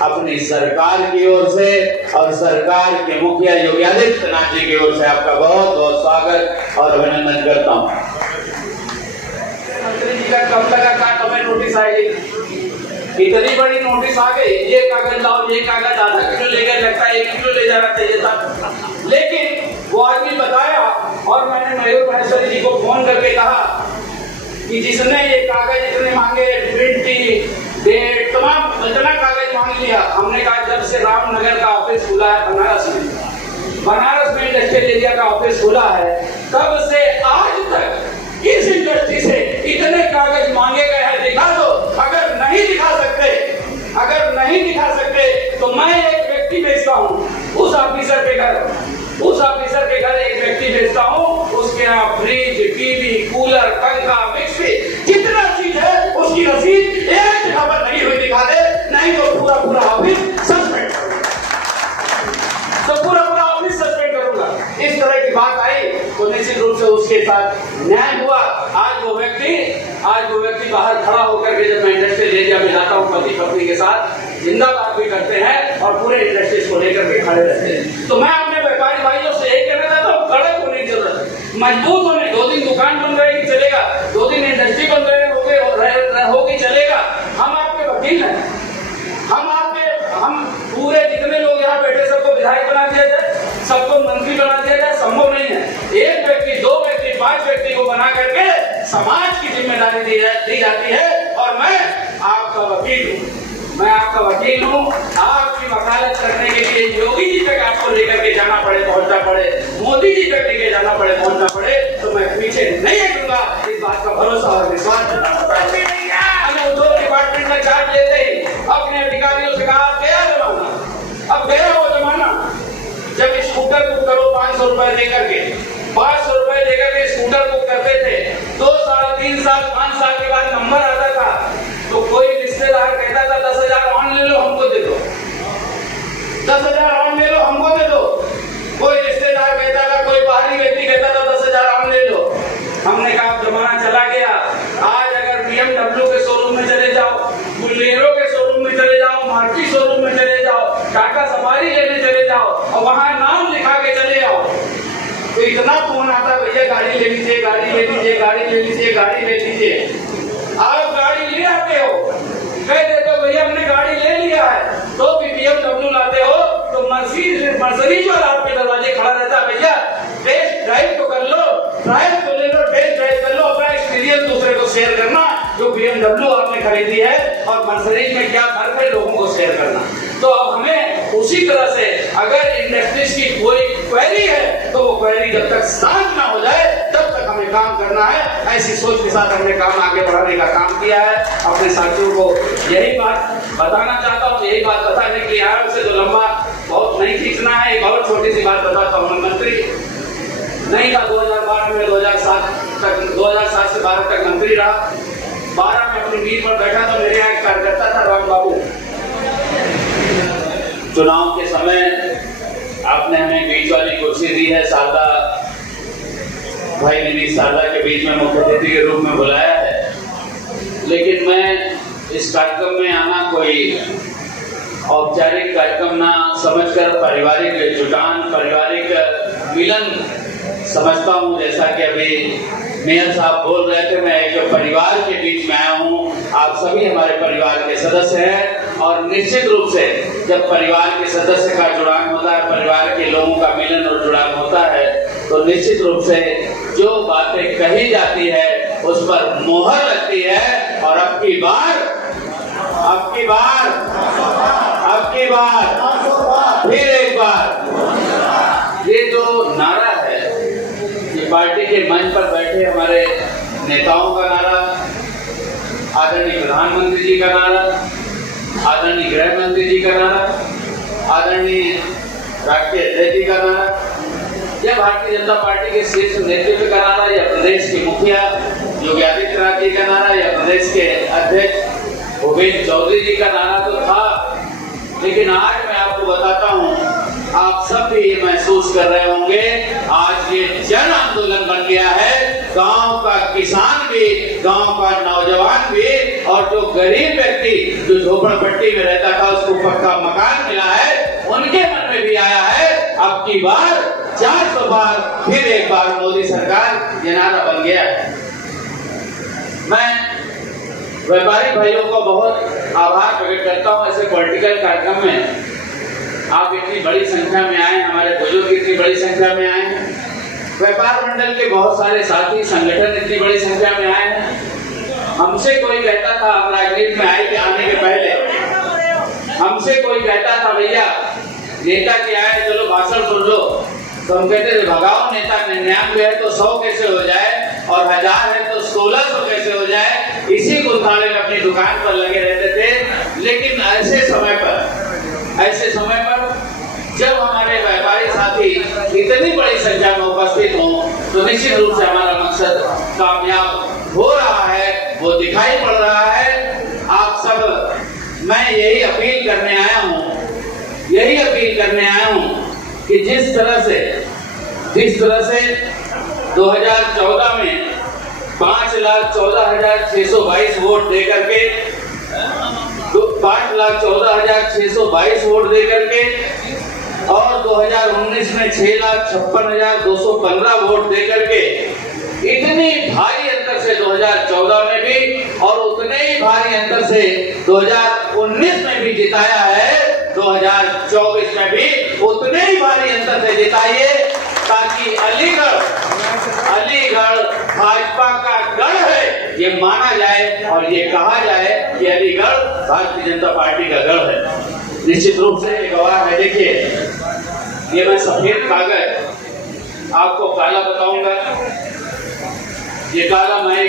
अपनी सरकार की ओर से और सरकार के मुखिया योगी आदित्यनाथ जी की ओर से आपका बहुत बहुत स्वागत और अभिनंदन करता हूं। मंत्री जी का कब लगा था तुम्हें नोटिस आई? इतनी बड़ी नोटिस आ गई, ये कागज लाओ, ये कागज आधा किलो ले गए, लगता है 1 किलो ले जाना चाहिए था। लेकिन वो आदमी बताया और मैंने मयूर महेश्वरी जी को फोन करके कहा कि जिसने ये कागज इतने मांगे, प्रिंटिंग डेट तमाम इतना कागज मांग लिया। हमने कहा जब से रामनगर का ऑफिस खुला है बनारस में इंडस्ट्रियल एरिया का ऑफिस खुला है, तब से आज तक इस इंडस्ट्री से इतने कागज मांगे गए हैं, दिखा दो। अगर नहीं दिखा सकते तो मैं एक व्यक्ति भेजता हूँ उस ऑफिसर के घर एक व्यक्ति भेजता हूँ, उसके यहाँ फ्रिज, टीवी, कूलर, पंखा, मिक्सी, जितना चीज है उसकी रसीद एक जगह पर लगी हुई दिखा दे, नहीं तो पूरा ऑफिस सस्पेंड करूंगा। इस तरह की बात आई तो निश्चित रूप से उसके साथ न्याय हुआ। आज वो व्यक्ति बाहर खड़ा होकर के जब मैं इंडस्ट्रियल एरिया में जाता हूँ पति पत्नी के साथ जिंदाबाद भी करते हैं और पूरे इंडस्ट्रीज को लेकर के खड़े रहते हैं। तो मैं अपने व्यापारी भाइयों से यही कहना चाहता हूँ, कड़क होने की जरूरत है, मजबूत होने। 2 दिन दुकान बंद रहेगी चलेगा, 2 दिन इंडस्ट्री बंद होगी चलेगा। हम आपके वकील हैं, हम पूरे जितने लोग यहाँ बैठे सबको विधायक बना दिया जाए, सबको मंत्री बना दिया जाए, संभव नहीं है। 1 व्यक्ति, 2 व्यक्ति, 5 व्यक्ति को बना करके समाज की जिम्मेदारी दी जाती है। और मैं आपका वकील हूँ। आपकी वकालत करने के लिए योगी जी तक आपको लेकर के जाना पड़े, पहुंचना पड़े, मोदी जी तक लेके जाना पड़े, पहुंचना पड़े, तो मैं पीछे नहीं हटूंगा। इस बात का भरोसा और विश्वास हमें उद्योग डिपार्टमेंट में चार्ज लेते ही अपने अधिकारियों से कहा गया जमाना, अब गया वो जमाना जब स्कूटर बुक करो 500 रुपए लेकर के, 500 रुपए लेकर के स्कूटर बुक करते थे। 2 साल, 3 साल, 5 साल के बाद नंबर आता था तो कोई रिश्तेदार कहता था 10,000 ऑन ले लो, हमको दे दो, 10,000 ऑन ले लो, हमको दे दो। कोई रिश्तेदार कहता था, कोई बाहरी व्यक्ति कहता था 10,000 ऑन ले लो। हमने कहा जमाना चला गया। आज अगर BMW के शोरूम में चले जाओ, बुलेरो के शोरूम में चले जाओ, मारुति शोरूम में चले जाओ, टाटा सफारी लेने चले जाओ और वहां नाम लिखा के चले आओ तो इतना फोन आता, भैया गाड़ी ले लीजिए, गाड़ी ले लीजिए, गाड़ी ले लीजिए, गाड़ी ले लीजिए। आप गाड़ी ले आते हो, कह देते हो भैया हमने गाड़ी ले लिया है, तो भी BMW लाते हो तो मर्सिडीज वाला आपके दरवाजे खड़ा रहता है, भैया टेस्ट ड्राइव तो कर लो, ट्रायल तो ले लो, टेस्ट ड्राइव कर लो, अपना एक्सपीरियंस दूसरे को शेयर करना, जो BMW आपने खरीदी है और मर्सिडीज में क्या फर्क है लोगों को शेयर करना। तो अब हमें उसी तरह से अगर इंडस्ट्रीज की कोई क्वेरी है तो वो क्वेरी जब तक शांत ना हो जाए तब तक हमें काम करना है। ऐसी सोच के साथ हमने काम आगे बढ़ाने का काम किया है। अपने साथियों को यही बात बताना चाहता हूँ, यही बात बताने के लिए आराम से, तो लंबा बहुत नहीं खींचना है। एक और छोटी सी बात बताता हूँ। मंत्री नहीं था 2012 में, 2007 से 12 तक मंत्री रहा। 12 में अपनी मीट पर बैठा तो मेरे यहाँ एक कार्यकर्ता था, राम बाबू। चुनाव के समय आपने हमें बीच वाली कुर्सी दी है, शारदा भाई ने भी शारदा के बीच में मुख्य अतिथि के रूप में बुलाया है, लेकिन मैं इस कार्यक्रम में आना कोई औपचारिक कार्यक्रम ना समझकर पारिवारिक जुटान, पारिवारिक मिलन समझता हूँ। जैसा कि अभी मेयर साहब बोल रहे थे, मैं एक परिवार के बीच में आया हूँ। आप सभी हमारे परिवार के सदस्य हैं और निश्चित रूप से जब परिवार के सदस्य का जुड़ान होता है, परिवार के लोगों का मिलन और जुड़ान होता है, तो निश्चित रूप से जो बातें कही जाती है उस पर मोहर लगती है। और अब की बार फिर एक बार ये जो नारा है पार्टी के मंच पर बैठे हमारे नेताओं का नारा, आदरणीय प्रधानमंत्री जी का नारा, आदरणीय गृह मंत्री जी का नारा, आदरणीय राष्ट्रीय अध्यक्ष जी का नारा, या भारतीय जनता पार्टी के शीर्ष नेतृत्व का नारा, या प्रदेश के मुखिया योगी आदित्यनाथ जी का नारा, या प्रदेश के अध्यक्ष भूपेंद्र चौधरी जी का नारा तो था, लेकिन आज मैं आपको बताता हूं, आप सब भी ये महसूस कर रहे होंगे, आज ये जन आंदोलन बन गया है। गांव का किसान भी, गांव का नौजवान भी, और जो गरीब व्यक्ति जो झोपड़पट्टी में रहता था उसको पक्का मकान मिला है, उनके मन में भी आया है अब की बार 400 बार फिर एक बार मोदी सरकार, ये नारा बन गया है। मैं व्यापारी भाइयों को बहुत आभार प्रकट करता हूं, ऐसे पॉलिटिकल कार्यक्रम में आप इतनी बड़ी संख्या में आए, हमारे बुजुर्ग इतनी बड़ी संख्या में आए हैं, व्यापार मंडल के बहुत सारे साथी संगठन इतनी बड़ी संख्या में आए हैं। हमसे कोई कहता था राजनीति में आने के पहले, हमसे कोई कहता था भैया नेता के आए चलो भाषण सुन लो, तो हम कहते थे भगाओ नेता, 99 है तो 100 कैसे हो जाए, और 1000 है तो 1600 कैसे हो जाए, इसी गुस्ताले में अपनी दुकान पर लगे रहते थे। लेकिन ऐसे समय पर जब हमारे व्यापारी साथी इतनी बड़ी संख्या में उपस्थित हों, तो निश्चित रूप से हमारा मकसद कामयाब हो रहा है, वो दिखाई पड़ रहा है। आप सब, मैं यही अपील करने आया हूं कि जिस तरह से 2014 में 5,14,622 वोट देकर के 5,14,622 वोट देकर के और 2019 में 6,56,215 वोट देकर के इतनी भारी अंतर से 2014 में भी और उतने ही भारी अंतर से 2019 में भी जिताया है, 2024 में भी उतने ही भारी अंतर से जिताइए, ताकि अलीगढ़ भाजपा का गढ़ है, ये माना जाए और ये कहा जाए कि अलीगढ़ भारतीय जनता पार्टी का गढ़ है। निश्चित रूप से एक गवाह है। देखिए, ये मैं सफेद कागज आपको काला बताऊंगा, ये काला मैं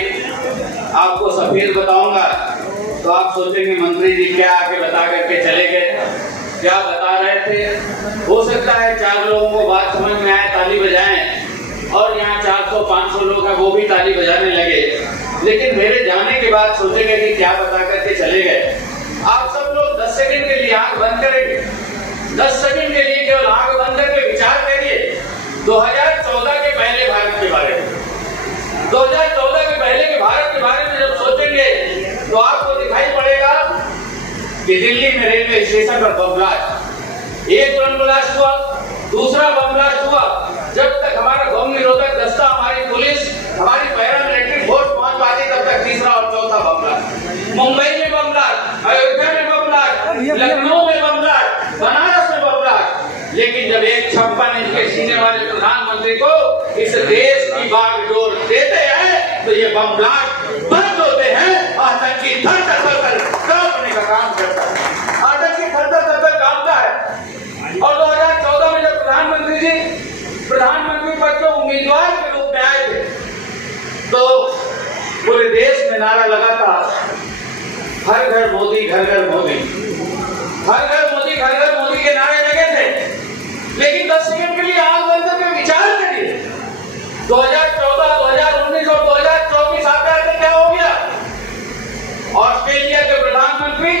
आपको सफेद बताऊंगा, तो आप सोचेंगे मंत्री जी क्या आके बता करके चले गए, क्या बता रहे थे। हो सकता है 4 लोगों को बात समझ में आए, ताली बजाएं, और यहाँ 400-500 लोग हैं वो भी ताली बजाने लगे, लेकिन मेरे जाने के बाद सोचेंगे कि क्या बता करके चले गए। आप सब लोग 10 सेकंड के लिए आंख बंद करेंगे, 10 सेकंड के लिए केवल आंख बंद करके विचार करिए 2014 के पहले भारत के बारे में। 2014 के पहले के भारत के बारे में जब सोचेंगे तो आपको दिखाई पड़ेगा कि दिल्ली में रेलवे स्टेशन पर बम ब्लास्ट, एक बम ब्लास्ट हुआ, दूसरा बम ब्लास्ट हुआ, जब तक हमारा बम निरोधक दस्ता, हमारी पुलिस, हमारी पैरामिलिट्री फोर्स पहुंच पाती तब तक तीसरा और चौथा बम ब्लास्ट। मुंबई में बम ब्लास्ट, अयोध्या में बम ब्लास्ट, लखनऊ में बम ब्लास्ट, बनारस में बम ब्लास्ट। लेकिन जब एक 56 इंच के सीने वाले प्रधानमंत्री को इस देश की बागडोर देते हैं, तो ये बम ब्लास्ट बंद होते हैं, आतंकी थर-थर कांपने का काम करता है, आतंकी थर-थर कांपता है। और 2014 में जब प्रधानमंत्री पद के उम्मीदवार के रूप में आए थे, तो पूरे देश में नारा लगा था, हर घर मोदी, घर घर मोदी, हर घर मोदी, घर घर मोदी के नारे लगे थे। लेकिन 10 सेकंड के लिए आंख बंद करके विचार करिए, 2014, 2019 और 2024 आकर क्या हो गया। ऑस्ट्रेलिया के प्रधानमंत्री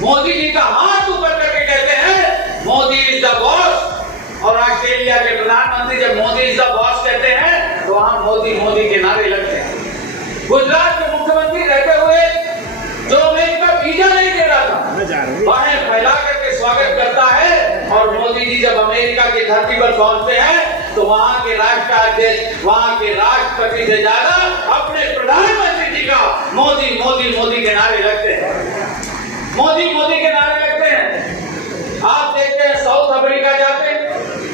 मोदी जी का हाथ ऊपर करके कहते हैं मोदी इज द बॉस, और ऑस्ट्रेलिया के प्रधानमंत्री जब मोदी इज द बॉस कहते हैं तो वहां मोदी मोदी के नारे लगते हैं। गुजरात के मुख्यमंत्री रहते हुए जो अमेरिका वीजा नहीं दे रहा था, वहां फैला करके स्वागत करता है, और मोदी जी जब अमेरिका की धरती पर पहुंचते हैं तो वहां के राष्ट्राध्यक्ष, वहां के राष्ट्रपति से ज्यादा अपने प्रधानमंत्री जी का मोदी मोदी मोदी के नारे लगते हैं, मोदी मोदी के नारे लगते हैं। आप देखते हैं साउथ अफ्रीका जाते हैं,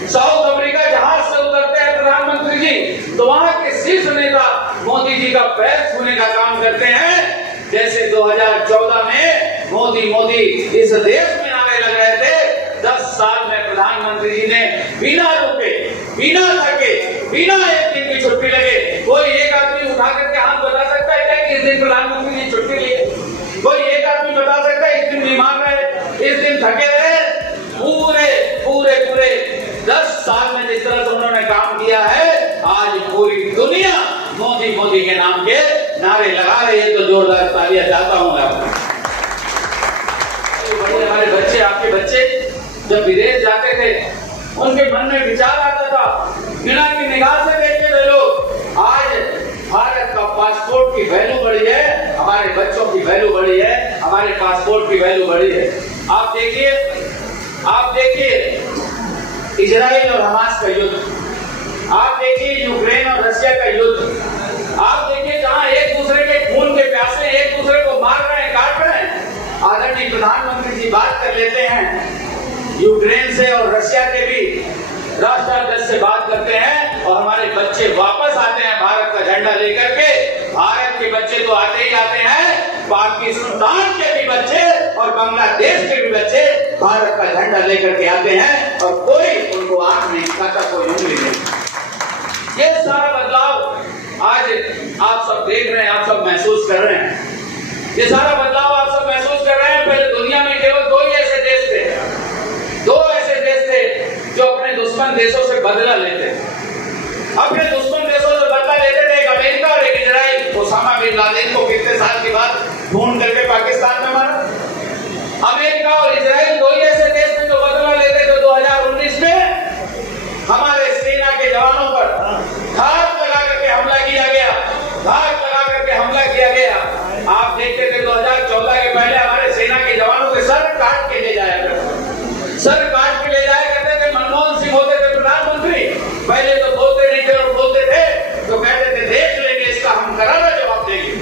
साउथ अफ्रीका जहाज से उतरते हैं प्रधानमंत्री जी, तो वहां के शीर्ष नेता मोदी जी का पैर छूने का काम करते हैं। जैसे 2014 में मोदी मोदी इस देश में नारे लग रहे थे, 10 साल में प्रधानमंत्री जी ने बिना रुके, बिना थके, बिना एक दिन के नारे लगा रहे हैं तो जोरदार तालियां चाहता हूं आपको। हमारे बच्चे, आपके बच्चे जब विदेश जाते थे उनके मन में विचार आता था, बिना की निगाह से देखते थे लोग। आज भारत का पासपोर्ट की वैल्यू बढ़ी है, हमारे बच्चों की वैल्यू बढ़ी है, हमारे पासपोर्ट की वैल्यू बढ़ी है। आप देखिए इजराइल और हमास का युद्ध, आप देखिए यूक्रेन और रशिया का युद्ध, आप देखिए जहां एक दूसरे के खून के प्यासे एक दूसरे को मार रहे हैं, काट रहे हैं। आदरणीय प्रधानमंत्री जी बात कर लेते हैं यूक्रेन से और रशिया के भी राष्ट्राध्यक्ष से बात करते हैं और हमारे बच्चे वापस आते हैं भारत का झंडा लेकर के। भारत के बच्चे तो आते ही आते हैं, पाकिस्तान के भी बच्चे और बांग्लादेश के भी बच्चे भारत का झंडा लेकर के आते हैं और कोई उनको आंख नहीं दिखाता, कोई उंगली नहीं। ये सारा बदलाव आज आप सब देख रहे हैं, आप सब महसूस कर रहे हैं। ये सारा बदलाव आप सब महसूस कर रहे हैं। पहले दुनिया में केवल दो ही ऐसे देश थे, दो ऐसे देश थे जो अपने दुश्मन देशों से बदला लेते थे। अपने दुश्मन देशों से बदला लेते थे, एक अमेरिका और एक इजराइल। ओसामा बिन लादेन को कितने साल के बाद ढूंढ करके पाकिस्तान में मारा। अमेरिका और इजराइल दो ही ऐसे देश थे जो बदला लेते थे। 2019 में हमारे सेना के जवानों पर घात लगा करके हमला किया गया, घात लगा करके हमला किया गया। आप देखते थे 2014 के पहले हमारे सेना के जवानों के सर काट के ले जाया करते, सर काट के ले जाया करते थे। मनमोहन सिंह होते थे प्रधानमंत्री, पहले तो बोलते नहीं थे और बोलते थे तो कहते थे देख लेंगे इसका, हम करारा जवाब देंगे,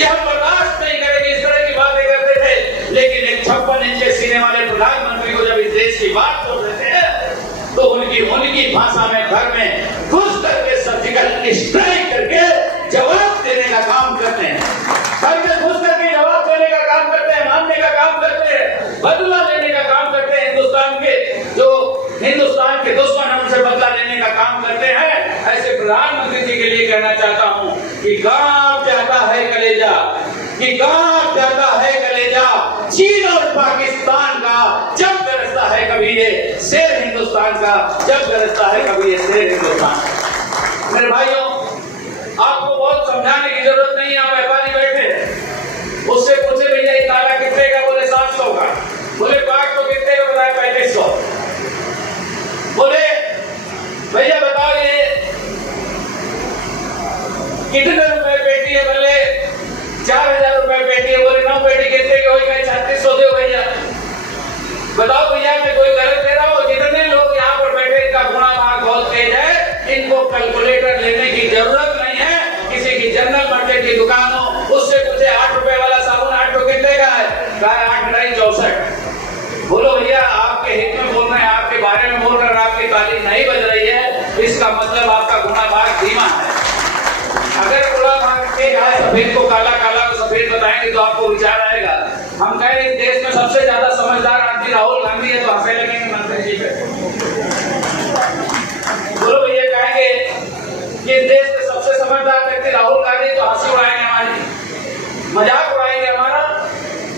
ये हम बर्दाश्त नहीं करेंगे, इस तरह की बातें करते थे। लेकिन एक 56 इंच के सीने वाले प्रधानमंत्री को जब इस देश की बात बोल रहे थे तो उनकी भाषा में घर में घुस करके सर्जिकल स्ट्राइक करके जवाब देने का काम करते हैं, घर में घुस करके जवाब देने का काम करते हैं, मानने का काम करते हैं, बदला लेने का काम करते हैं। हिंदुस्तान के दुश्मन हमसे बदला लेने का काम करते हैं। ऐसे प्रधानमंत्री जी के लिए कहना चाहता हूं कि गांव जाता है कलेजा, कि गांव जाता है कलेजा, चीन और पाकिस्तान का जब गरजता है कभी ये शेर हिंदुस्तान का, जब गरजता है कभी ये शेर हिंदुस्तान। मेरे भाइयों, आपको बहुत समझाने की जरूरत नहीं है। आप व्यापारी बैठे, उससे पूछे भैया ये ताला कितने का, बोले 700 का, बोले पाक तो कितने का, बताया 3500, बोले भैया बताओ ये कितने रुपए पेटी है, बोले 4000 रुपए पेटी है, बोले 9 पेटी कितने के होगा, 3600 दे भैया। बताओ भैया मैं कोई गलत दे रहा हूँ? जितने लोग यहाँ पर बैठे इनका गुणा भाग बहुत तेज है, इनको कैलकुलेटर लेने की जरूरत नहीं है। किसी की जनरल मार्केट की दुकान हो, उससे पूछे 8 रुपए वाला साबुन 8 तो कितने का है, 8 ढाई 64। बोलो भैया आपके हित में बोल रहे हैं, आपके बारे में बोल रहे हैं, आपकी ताली नहीं बज रही है, इसका मतलब आपका गुणा भाग धीमा है। अगर गुणा भाग तेज है, सफेद को काला, काला को सफेद बताएंगे तो आपको विचार आएगा। हम कह रहे हैं देश में सबसे ज्यादा समझदार आदमी राहुल गांधी है, तो हंसे लगेंगे मंत्री जी पे। बोलो भैया कहेंगे कि देश के सबसे समझदार व्यक्ति राहुल गांधी, तो हंसी उड़ाएंगे हमारी, मजाक उड़ाएंगे हमारा।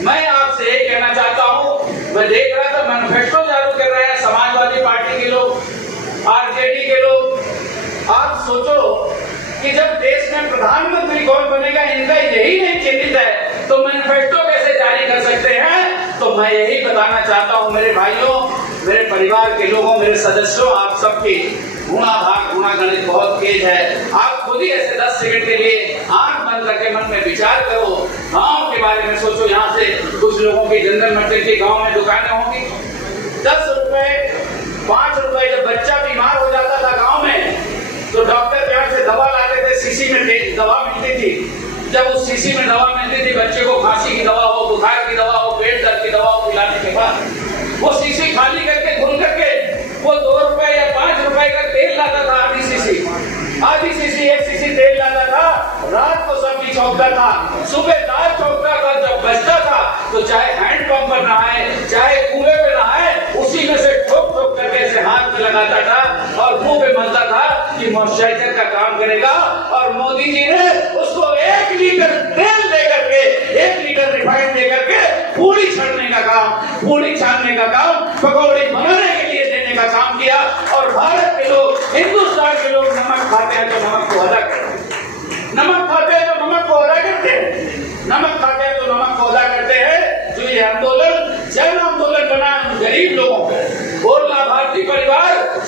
मैं आपसे ये कहना चाहता हूँ, मैं देख रहा था मैनिफेस्टो जारी कर रहे हैं समाजवादी पार्टी के लोग, आरजेडी के लोग। आप सोचो कि जब देश में प्रधानमंत्री कौन बनेगा इनका यही नहीं चिंतित है तो मैनिफेस्टो कैसे जारी कर सकते हैं? तो मैं यही बताना चाहता हूं मेरे भाइयों, मेरे परिवार के लोगों, मेरे सदस्यों, आप सबकी गुणा भाग, गुणा गणित बहुत तेज है। आप खुद ही ऐसे 10 सेकंड के लिए आंख बंद करके मन में विचार करो, गांव के बारे में सोचो। यहाँ से कुछ लोगों की जनरल मार्केट की गांव में दुकानें होंगी, 10 रुपए 5 रुपए। जब बच्चा बीमार हो जाता था गांव में तो डॉक्टर के यहाँ से दवा लाते थे, शीशी में दवा मिलती थी। जब उस शीशी में दवा मिलती थी, बच्चे को खांसी की दवा हो, बुखार की दवा हो, पेट दर्द की दवा हो, पिलाने के बाद वो शीशी खाली करके धुल करके वो 2 रुपए या 5 रुपए का तेल लाता था, आधी शीशी 1 शीशी तेल लाता था। रात को सब्जी छौंकता था, सुबह दाल छौंकता था। जब बचता था तो चाहे हैंडपंप पर नहाए, चाहे कुएं पे नहाए, उसी में से ठोक ठोक करके ऐसे हाथ में लगाता था और मुंह पे मलता था कि मॉइस्चराइजर का काम करेगा। और मोदी जी ने उसको 1 लीटर तेल लेकर के, 1 लीटर रिफाइंड लेकर के पूरी छानने का काम, पकौड़ी बनाने के लिए देने का काम किया। और भारत के लोग, हिंदुस्तान के लोग नमक खाते हैं तो नमक को अदा करें, नमक खाते हैं तो नमक को अदा करें।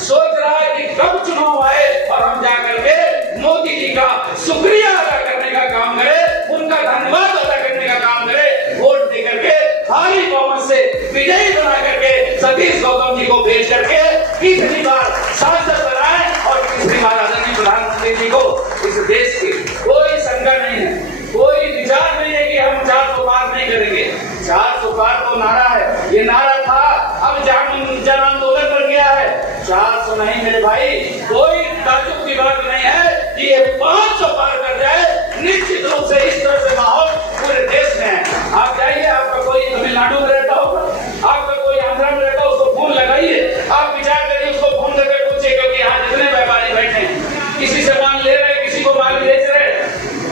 सोच रहा है कि कब चुनाव आए और हम जाकर के मोदी जी का शुक्रिया अदा करने का काम करें, उनका धन्यवाद अदा करने का काम करें, वोट दे करके भारी बहुमत से विजयी बना करके सतीश गौतम जी को भेज करके तीसरी बार सांसद बनाए और तीसरी बार आदरणीय प्रधानमंत्री जी को इस देश की कोई शंका नहीं है, कोई विचार नहीं है कि हम 400 पार नहीं करेंगे। 400 पार तो नारा है, ये नारा था, अब जन आंदोलन बन गया है। 400 नहीं मेरे भाई, कोई ताज्जुब की बात नहीं है कि ये 500 पार कर जाए। निश्चित रूप से इस तरह से माहौल पूरे देश में है। आप जाइए, आपका कोई तमिलनाडु में रहता होगा, आपका कोई आंध्रा में रहता, उसको फोन लगाइए, आप विचार करिए, उसको फोन करके पूछिए, क्योंकि यहाँ जितने व्यापारी बैठे हैं, किसी से माल ले रहे, किसी को माल बेच रहे,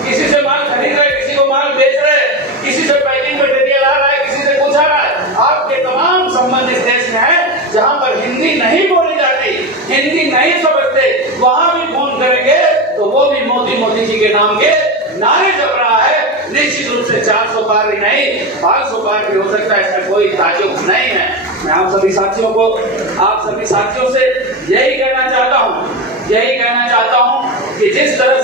किसी से माल खरीद रहे, किसी को माल बेच रहे, किसी से पैकिंग मटेरियल आ रहा है, किसी से कुछ आ रहा है। आपके तमाम संबंध इस देश में है। जहाँ पर हिंदी नहीं बोली जाती, हिंदी नहीं समझते, वहां भी फोन करेंगे तो वो भी मोदी जी के नाम के नारे जप रहा है। निश्चित रूप से 400 पार ही नहीं, 500 पार भी हो सकता है, इसमें कोई ताज्जुब नहीं है। मैं आप सभी साथियों से यही कहना चाहता हूँ कि जिस तरह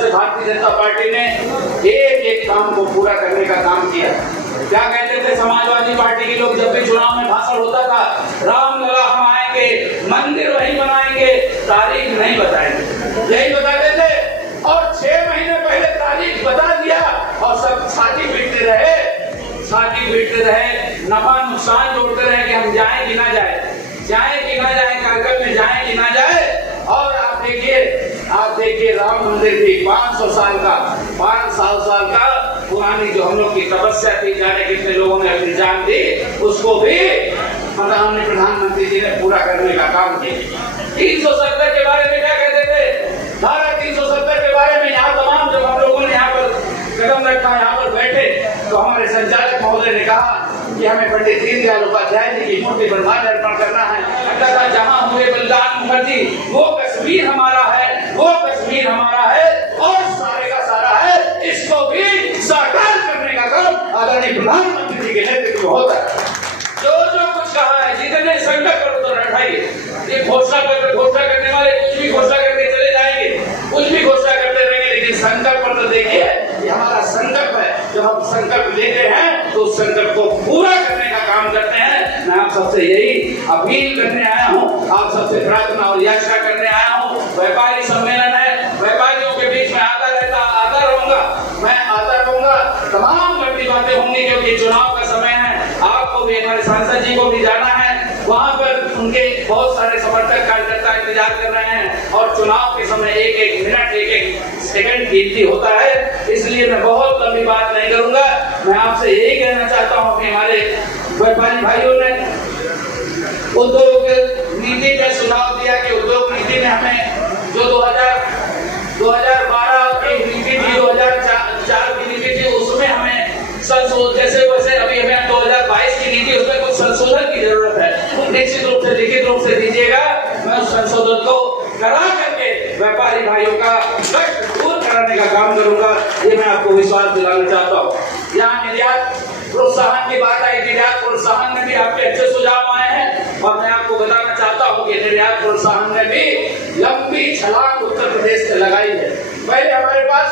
से भारतीय जनता पार्टी ने एक काम को पूरा करने का काम किया। क्या कहते थे समाजवादी पार्टी के लोग, जब भी चुनाव में भाषण होता था, रामलला हम आएंगे, मंदिर वहीं बनाएंगे, तारीख नहीं बताएंगे, यही बताते थे। और 6 महीने पहले तारीख बता दिया और सब छाती पीटते रहे, नफा नुकसान जोड़ते रहे कि हम जाएं कि ना जाए, कारगिल में जाएं कि ना जाए। और आप देखिए राम मंदिर भी 500 साल का पुरानी जो हम लोग की तपस्या थी, जाने कितने लोगों ने अपनी जान दी, उसको भी माननीय प्रधानमंत्री जी ने पूरा करने का काम किया। 370 के बारे में क्या कहते थे? धारा 370 के बारे में यहाँ तमाम जब हम लोगों ने यहाँ पर कदम रखा, यहाँ पर बैठे, तो हमारे संचालक महोदय ने कहा कि हमें पंडित दीनदयाल उपाध्याय जी की मूर्ति पर माल्यार्पण करना है। कहता जहाँ हुए बलिदान मुखर्जी, वो कश्मीर हमारा है और सारे का सारा है, इसको भी साकार करने का काम आदरणीय प्रधानमंत्री जी के नेतृत्व में होता है। जो कुछ कहा है, जितने संकट पर उतर उठाइए, ये घोषणा करने वाले कुछ भी घोषणा करके चले जाएंगे, कुछ भी घोषणा करते रहेंगे, लेकिन संकल्प पर तो देखिए, ये हमारा संकल्प है। जब हम संकल्प लेते हैं तो उस संकल्प को पूरा करने का काम करते हैं। मैं आप सबसे यही अपील करने आया हूँ, आप सबसे प्रार्थना और याचना करने आया हूँ। व्यापारी सम्मेलन है, व्यापारियों के बीच में आता रहूंगा, तमाम लंबी बातें होंगी, क्योंकि चुनाव का समय है। आपको भी, हमारे सांसद जी को भी जाना है, वहाँ पर उनके बहुत सारे समर्थक कार्यकर्ता इंतजार कर रहे हैं, और चुनाव के समय एक मिनट, एक सेकंड कीमती होता है। इसलिए मैं बहुत लंबी बात नहीं करूंगा। मैं आपसे यही कहना चाहता हूँ कि हमारे व्यापारी भाइयों ने उद्योग नीति में सुझाव दिया कि उद्योग नीति में हमें जो 2012 की नीति थी, 2004 की नीति थी, उसमें हमें संशोधन, जैसे वैसे अभी हमें 2022 की नीति, उसमें कुछ संशोधन की जरूरत है। निश्चित रूप से लिखित रूप से दीजिएगा, मैं उस संशोधन को करा करके व्यापारी भाइयों का कष्ट दूर कराने का काम करूंगा। ये मैं आपको विश्वास दिलाना चाहता हूँ। यहाँ निर्यात प्रोत्साहन की बात आई, निर्यात प्रोत्साहन में भी आपके अच्छे सुझाव आए हैं, और मैं आपको बताना चाहता हूँ कि निर्यात प्रोत्साहन में भी लंबी छलांग उत्तर प्रदेश से लगाई है। पहले हमारे पास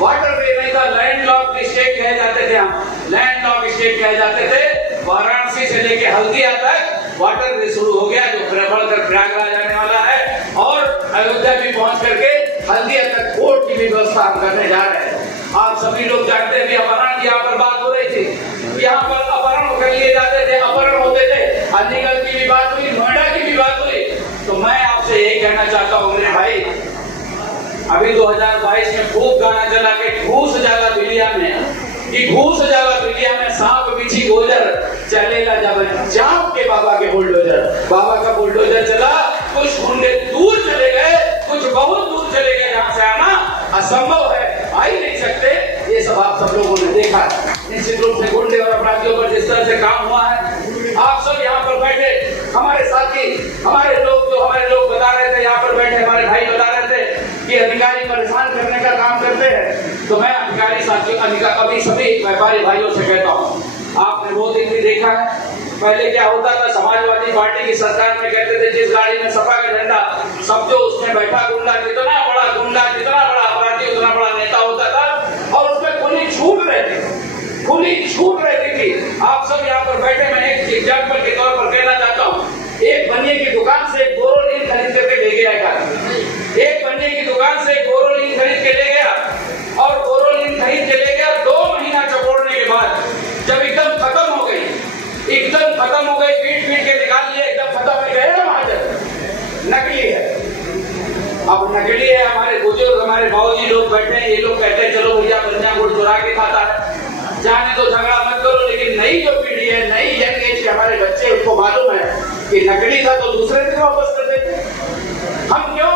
वाटर वे नहीं था, लैंडलॉक्ड स्टेट कहे जाते थे, हम लैंडलॉक्ड स्टेट कहे जाते थे। वाराणसी से लेके हल्दिया तक वाटर वे शुरू हो गया, जो बढ़कर प्रयागराज आने वाला है, और अयोध्या भी पहुंच करके हल्दिया तक पोर्ट की भी व्यवस्था हम करने जा रहे हैं। आप सभी लोग जानते हैं, अपहरण की यहाँ पर बात हो रही थी, यहाँ पर अपहरण कर लिए जाते थे, अपहरण होते थे, अलीगढ़ की भी बात हुई, नोएडा की भी बात हुई। तो मैं आपसे यही कहना चाहता हूँ मेरे भाई, अभी 2022 में खूब गाना चला के घूस जाला बिलिया में सांप बिछी गोजर चलेगा जब जाप के बाबा के बुलडोजर। बाबा का बुलडोजर चला, कुछ गुंडे दूर चले गए, कुछ बहुत दूर चले गए, यहाँ से आना असंभव है, आ ही नहीं सकते। ये सब आप सब लोगों ने देखा। निश्चित रूप से गुंडे और अपराधियों पर जिस तरह से काम हुआ है, आप सब यहाँ पर बैठे हमारे साथी, हमारे लोग बता रहे थे, यहाँ पर बैठे हमारे भाई बता रहे थे कि अधिकारी परेशान करने का काम करते हैं। तो मैं अधिकारी साथियों, अभी सभी व्यापारी भाइयों से कहता हूँ, आपने वो दिन भी देखा है, पहले क्या होता था, समाज समाजवादी पार्टी की सरकार में कहते थे जिस गाड़ी में सपा का झंडा, सब जो उसमें बैठा गुंडा, जितना बड़ा अपराधी उतना बड़ा नेता होता था, और उसमें खुली छूट रहती थी। आप सब यहाँ पर बैठे, मैं एक एग्जाम्पल के तौर पर कहना चाहता हूँ, एक बनिए की दुकान से बोरोलीन खरीद करके ले गया, एक बनिए की दुकान से बोरोलीन खरीद के ले गया, और बोरोलीन खरीद के ले गया, 2 महीना चपोड़ने के बाद जब एकदम खत्म हो गई, पीट के निकाल लिया, एकदम खत्म हो गया, महाजन नकली है। अब नकली है, हमारे बुजुर्ग, हमारे बाबूजी लोग बैठे हैं, ये लोग कहते हैं चलो भैया बनिया गुड़ चुरा के खाता है, जाने तो झगड़ा मत करो। लेकिन नई जो पीढ़ी है, नई यंग एज के हमारे बच्चे, उनको मालूम है कि नकली था तो दूसरे दिन वापस कर देते। हम क्यों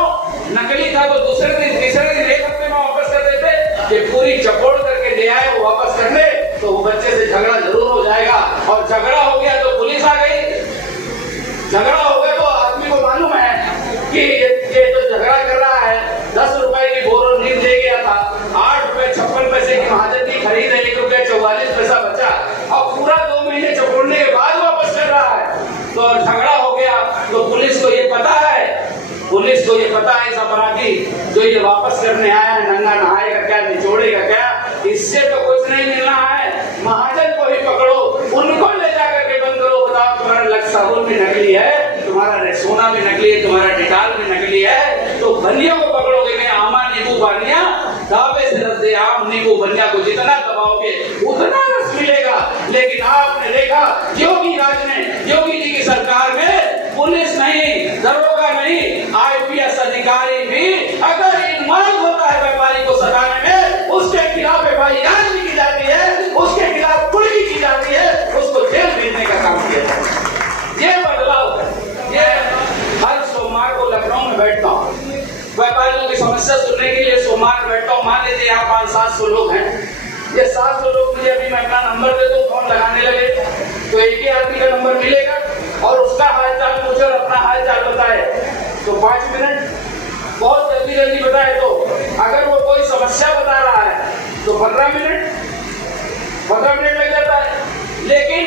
नकली था तो दूसरे दिन, तीसरे दिन, एक हफ्ते में वापस कर देते, कि पूरी चपोड़ करके ले आए वो वापस कर ले, तो वो बच्चे से झगड़ा जरूर हो जाएगा। और झगड़ा हो गया तो पुलिस आ गई, झगड़ा हो गया तो आदमी को मालूम है कि ये जो झगड़ा कर रहा है 10 रुपए की बोरोलीन ले गया था, 8 रुपए 56 पैसे की महाजन की खरीद है, 1 रुपया 44 पैसा बचा, और पूरा 2 महीने चपोड़ने के बाद वापस कर रहा है। तो झगड़ा हो गया तो पुलिस को ये पता है, इस अपराधी जो ये वापस करने आया है, नंगा नहाएगा क्या, निचोड़ेगा क्या, इससे तो कुछ नहीं मिलना है, महाजन को ही पकड़ो, उनको ले जाकर के बंद करो। बताओ, तुम्हारा लक्स साबुन भी नकली है, तुम्हारा रेक्सोना भी नकली है, तुम्हारा डेटॉल भी नकली है, तो बनिया को पकड़ोगे नहीं। आमा नींबू बानिया दावे से रस दे, आम नींबू बनिया को जितना दबाओगे उतना रस मिलेगा। लेकिन आपने देखा योगी राज ने, योगी जी की सरकार में पुलिस नहीं, दरोगा नहीं, IPS अधिकारी भी अगर इन्वॉल्व होता है व्यापारी को सताने में, उसके खिलाफ FIR भी की जाती है, उसके खिलाफ कुर्की की जाती है, उसको जेल भेजने का काम किया जाता है। ये बदलाव है। ये हर सोमवार को लखनऊ में बैठता हूँ, व्यापारियों की समस्या सुनने के लिए सोमवार बैठता हूँ। मान लीजिए यहाँ 500-700 लोग हैं, ये 700 लोग मुझे अभी मैं अपना नंबर दे दूं, फोन लगाने लगे तो एक ही आदमी का नंबर मिलेगा और उसका हालचाल पूछे और अपना हालचाल बताए तो 5 मिनट, बहुत जल्दी बताए तो अगर वो कोई समस्या बता रहा है तो 15 मिनट लग जाता है। लेकिन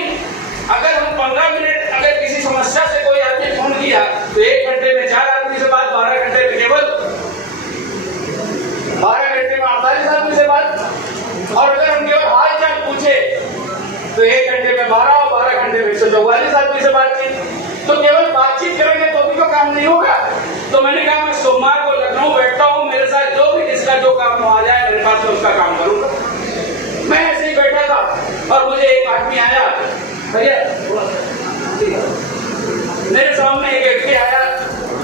अगर हम 15 मिनट, अगर किसी समस्या से कोई आदमी फोन किया तो 1 घंटे में 4 आदमी से बात, 12 घंटे में केवल 12 घंटे में 48 आदमी से बात। और अगर हम केवल हाल चाल पूछे तो 1 घंटे में 12 घंटे में 144 आदमी से बातचीत। तो केवल बातचीत करेंगे तो भी तो काम नहीं होगा। तो मैंने कहा मैं सोमवार को लखनऊ बैठता हूँ, मेरे साथ जो भी जिसका जो काम आ जाए मेरे पास में उसका काम करूंगा। मैं ऐसे ही बैठा था और मुझे एक आदमी आया, भैया मेरे सामने एक व्यक्ति आया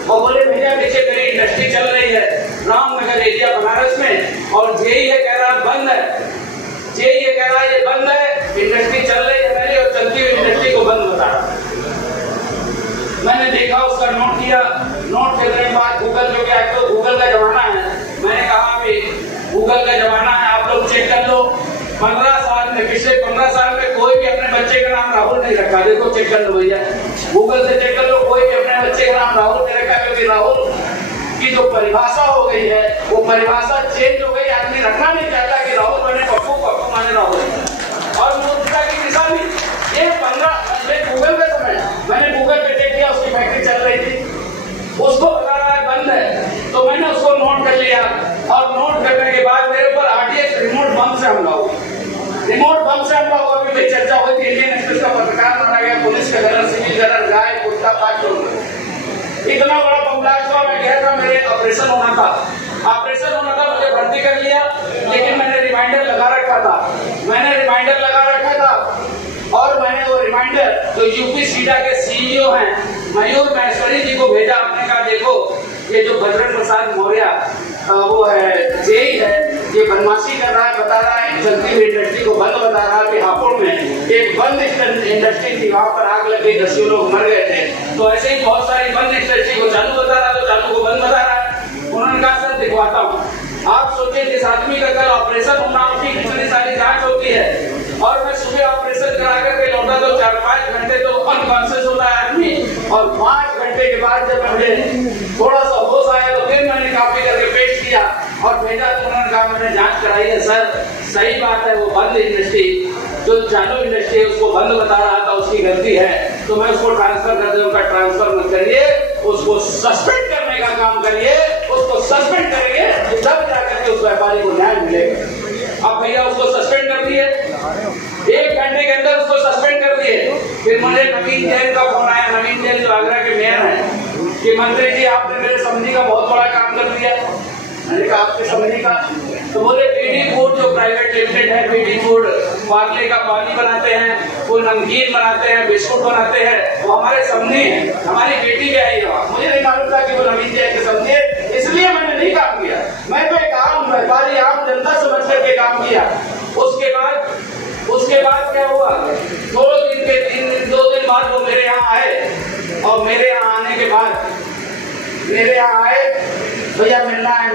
और बोले भैया देखिए मेरी इंडस्ट्री चल रही है रामनगर एरिया बनारस में, और जेई ये कह रहा बंद है, जेई ये कह रहा है ये बंद है, इंडस्ट्री चल रही है मेरी और चलती हुई इंडस्ट्री को बंद बता रहा। मैंने देखा, उसका नोट किया, नोट करने के बाद गूगल जो क्या है, तो गूगल का जमाना है, मैंने कहा भी गूगल का जमाना है, आप लोग चेक कर लो। 15 साल में, पिछले 15 साल में कोई भी अपने बच्चे का नाम राहुल नहीं रखा, देखो चेक कर लो भैया, गूगल से चेक कर लो, कोई भी अपने बच्चे का नाम राहुल नहीं रखा, क्योंकि राहुल की जो परिभाषा हो गई है वो परिभाषा चेंज हो गई। आदमी रखना नहीं चाहता कि राहुल बने पप्पू, पप्पू माने राहुल। और मूर्खता की निशानी ये 15 गूगल का समय, मैंने गूगल पे चेक किया, उसकी फैक्ट्री चल रही थी, उसको बता रहा है बंद है, तो मैंने उसको नोट कर लिया। और नोट करने के बाद मेरे ऊपर RDX रिमोट बम से हमला हुआ, रिमोट बम से हमला हुआ। अभी चर्चा हुई थी, इंडियन एक्सप्रेस का पत्रकार मारा गया, पुलिस का गलत, सिविल गलत, गाय कुत्ता 5 लोग, इतना बड़ा बम ब्लास्ट हुआ। मैं गया था, मेरे ऑपरेशन होना था, मुझे भर्ती कर लिया, लेकिन मैंने रिमाइंडर लगा रखा था, और मैंने वो रिमाइंडर जो यूपी सीडा के CEO हैं मयूर महेश्वरी जी को भेजा। आपने कहा देखो ये जो बजरंग प्रसाद मौर्य वो है जेई है, ये बदमाशी कर रहा है, बता रहा है चलती हुई इंडस्ट्री को बंद बता रहा है। कि हापुड़ में एक बंद इंडस्ट्री थी, वहां पर आग लग गई, 10 लोग मर गए थे। तो ऐसे ही बहुत सारी बंद इंडस्ट्री को चालू बता रहा है, तो चालू को बंद बता रहा है। उन्होंने कहा सर दिखवाता हूँ। आप सोचिए जिस आदमी का कल ऑपरेशन होना, उसकी कितनी सारी जांच होती है, और मैं सुबह ऑपरेशन करा करके लौटा तो 4-5 घंटे तो अनकॉन्शियस होता है आदमी, और 5 घंटे के बाद जब मुझे थोड़ा सा होश आया तो फिर मैंने कॉपी करके पेश किया और भेजा। तो उन्होंने कहा मैंने जांच कराई है सर, सही बात है, वो बंद इंडस्ट्री जो चालू इंडस्ट्री है उसको बंद बता रहा था, उसकी गलती है। तो मैं उसको ट्रांसफर कर दूंगा। ट्रांसफर मत करिए, उसको सस्पेंड करने का काम करिए, उसको सस्पेंड करेंगे तब जाकर के उस व्यापारी को न्याय मिलेगा। अब भैया उसको सस्पेंड कर दिए, 1 घंटे के अंदर उसको सस्पेंड कर दिए। फिर मुझे नवीन जैन का फोन आया, नवीन जैन जो आगरा के मेयर हैं, कि मंत्री जी आपने मेरे समझी का बहुत बड़ा काम कर दिया। मैंने कहा आपके समझी का? तो बोले पीडी फूड जो प्राइवेट लिमिटेड है, पीडी फूड पार्ले का पानी बनाते हैं, वो नमकीन बनाते हैं, बिस्कुट बनाते हैं, वो हमारे समझी है, हमारी बेटी भी आई है। मुझे नहीं मालूम था कि वो नवीन जैन के समझी है, इसलिए मैंने नहीं काम किया। मैं तो एक आम व्यापारी, आम जनता समझ करके काम किया। उसके बाद क्या हुआ, 2 दिन बाद वो मेरे यहाँ आए, और मेरे यहाँ आने के बाद मेरे यहाँ आए, भैया मिलना है।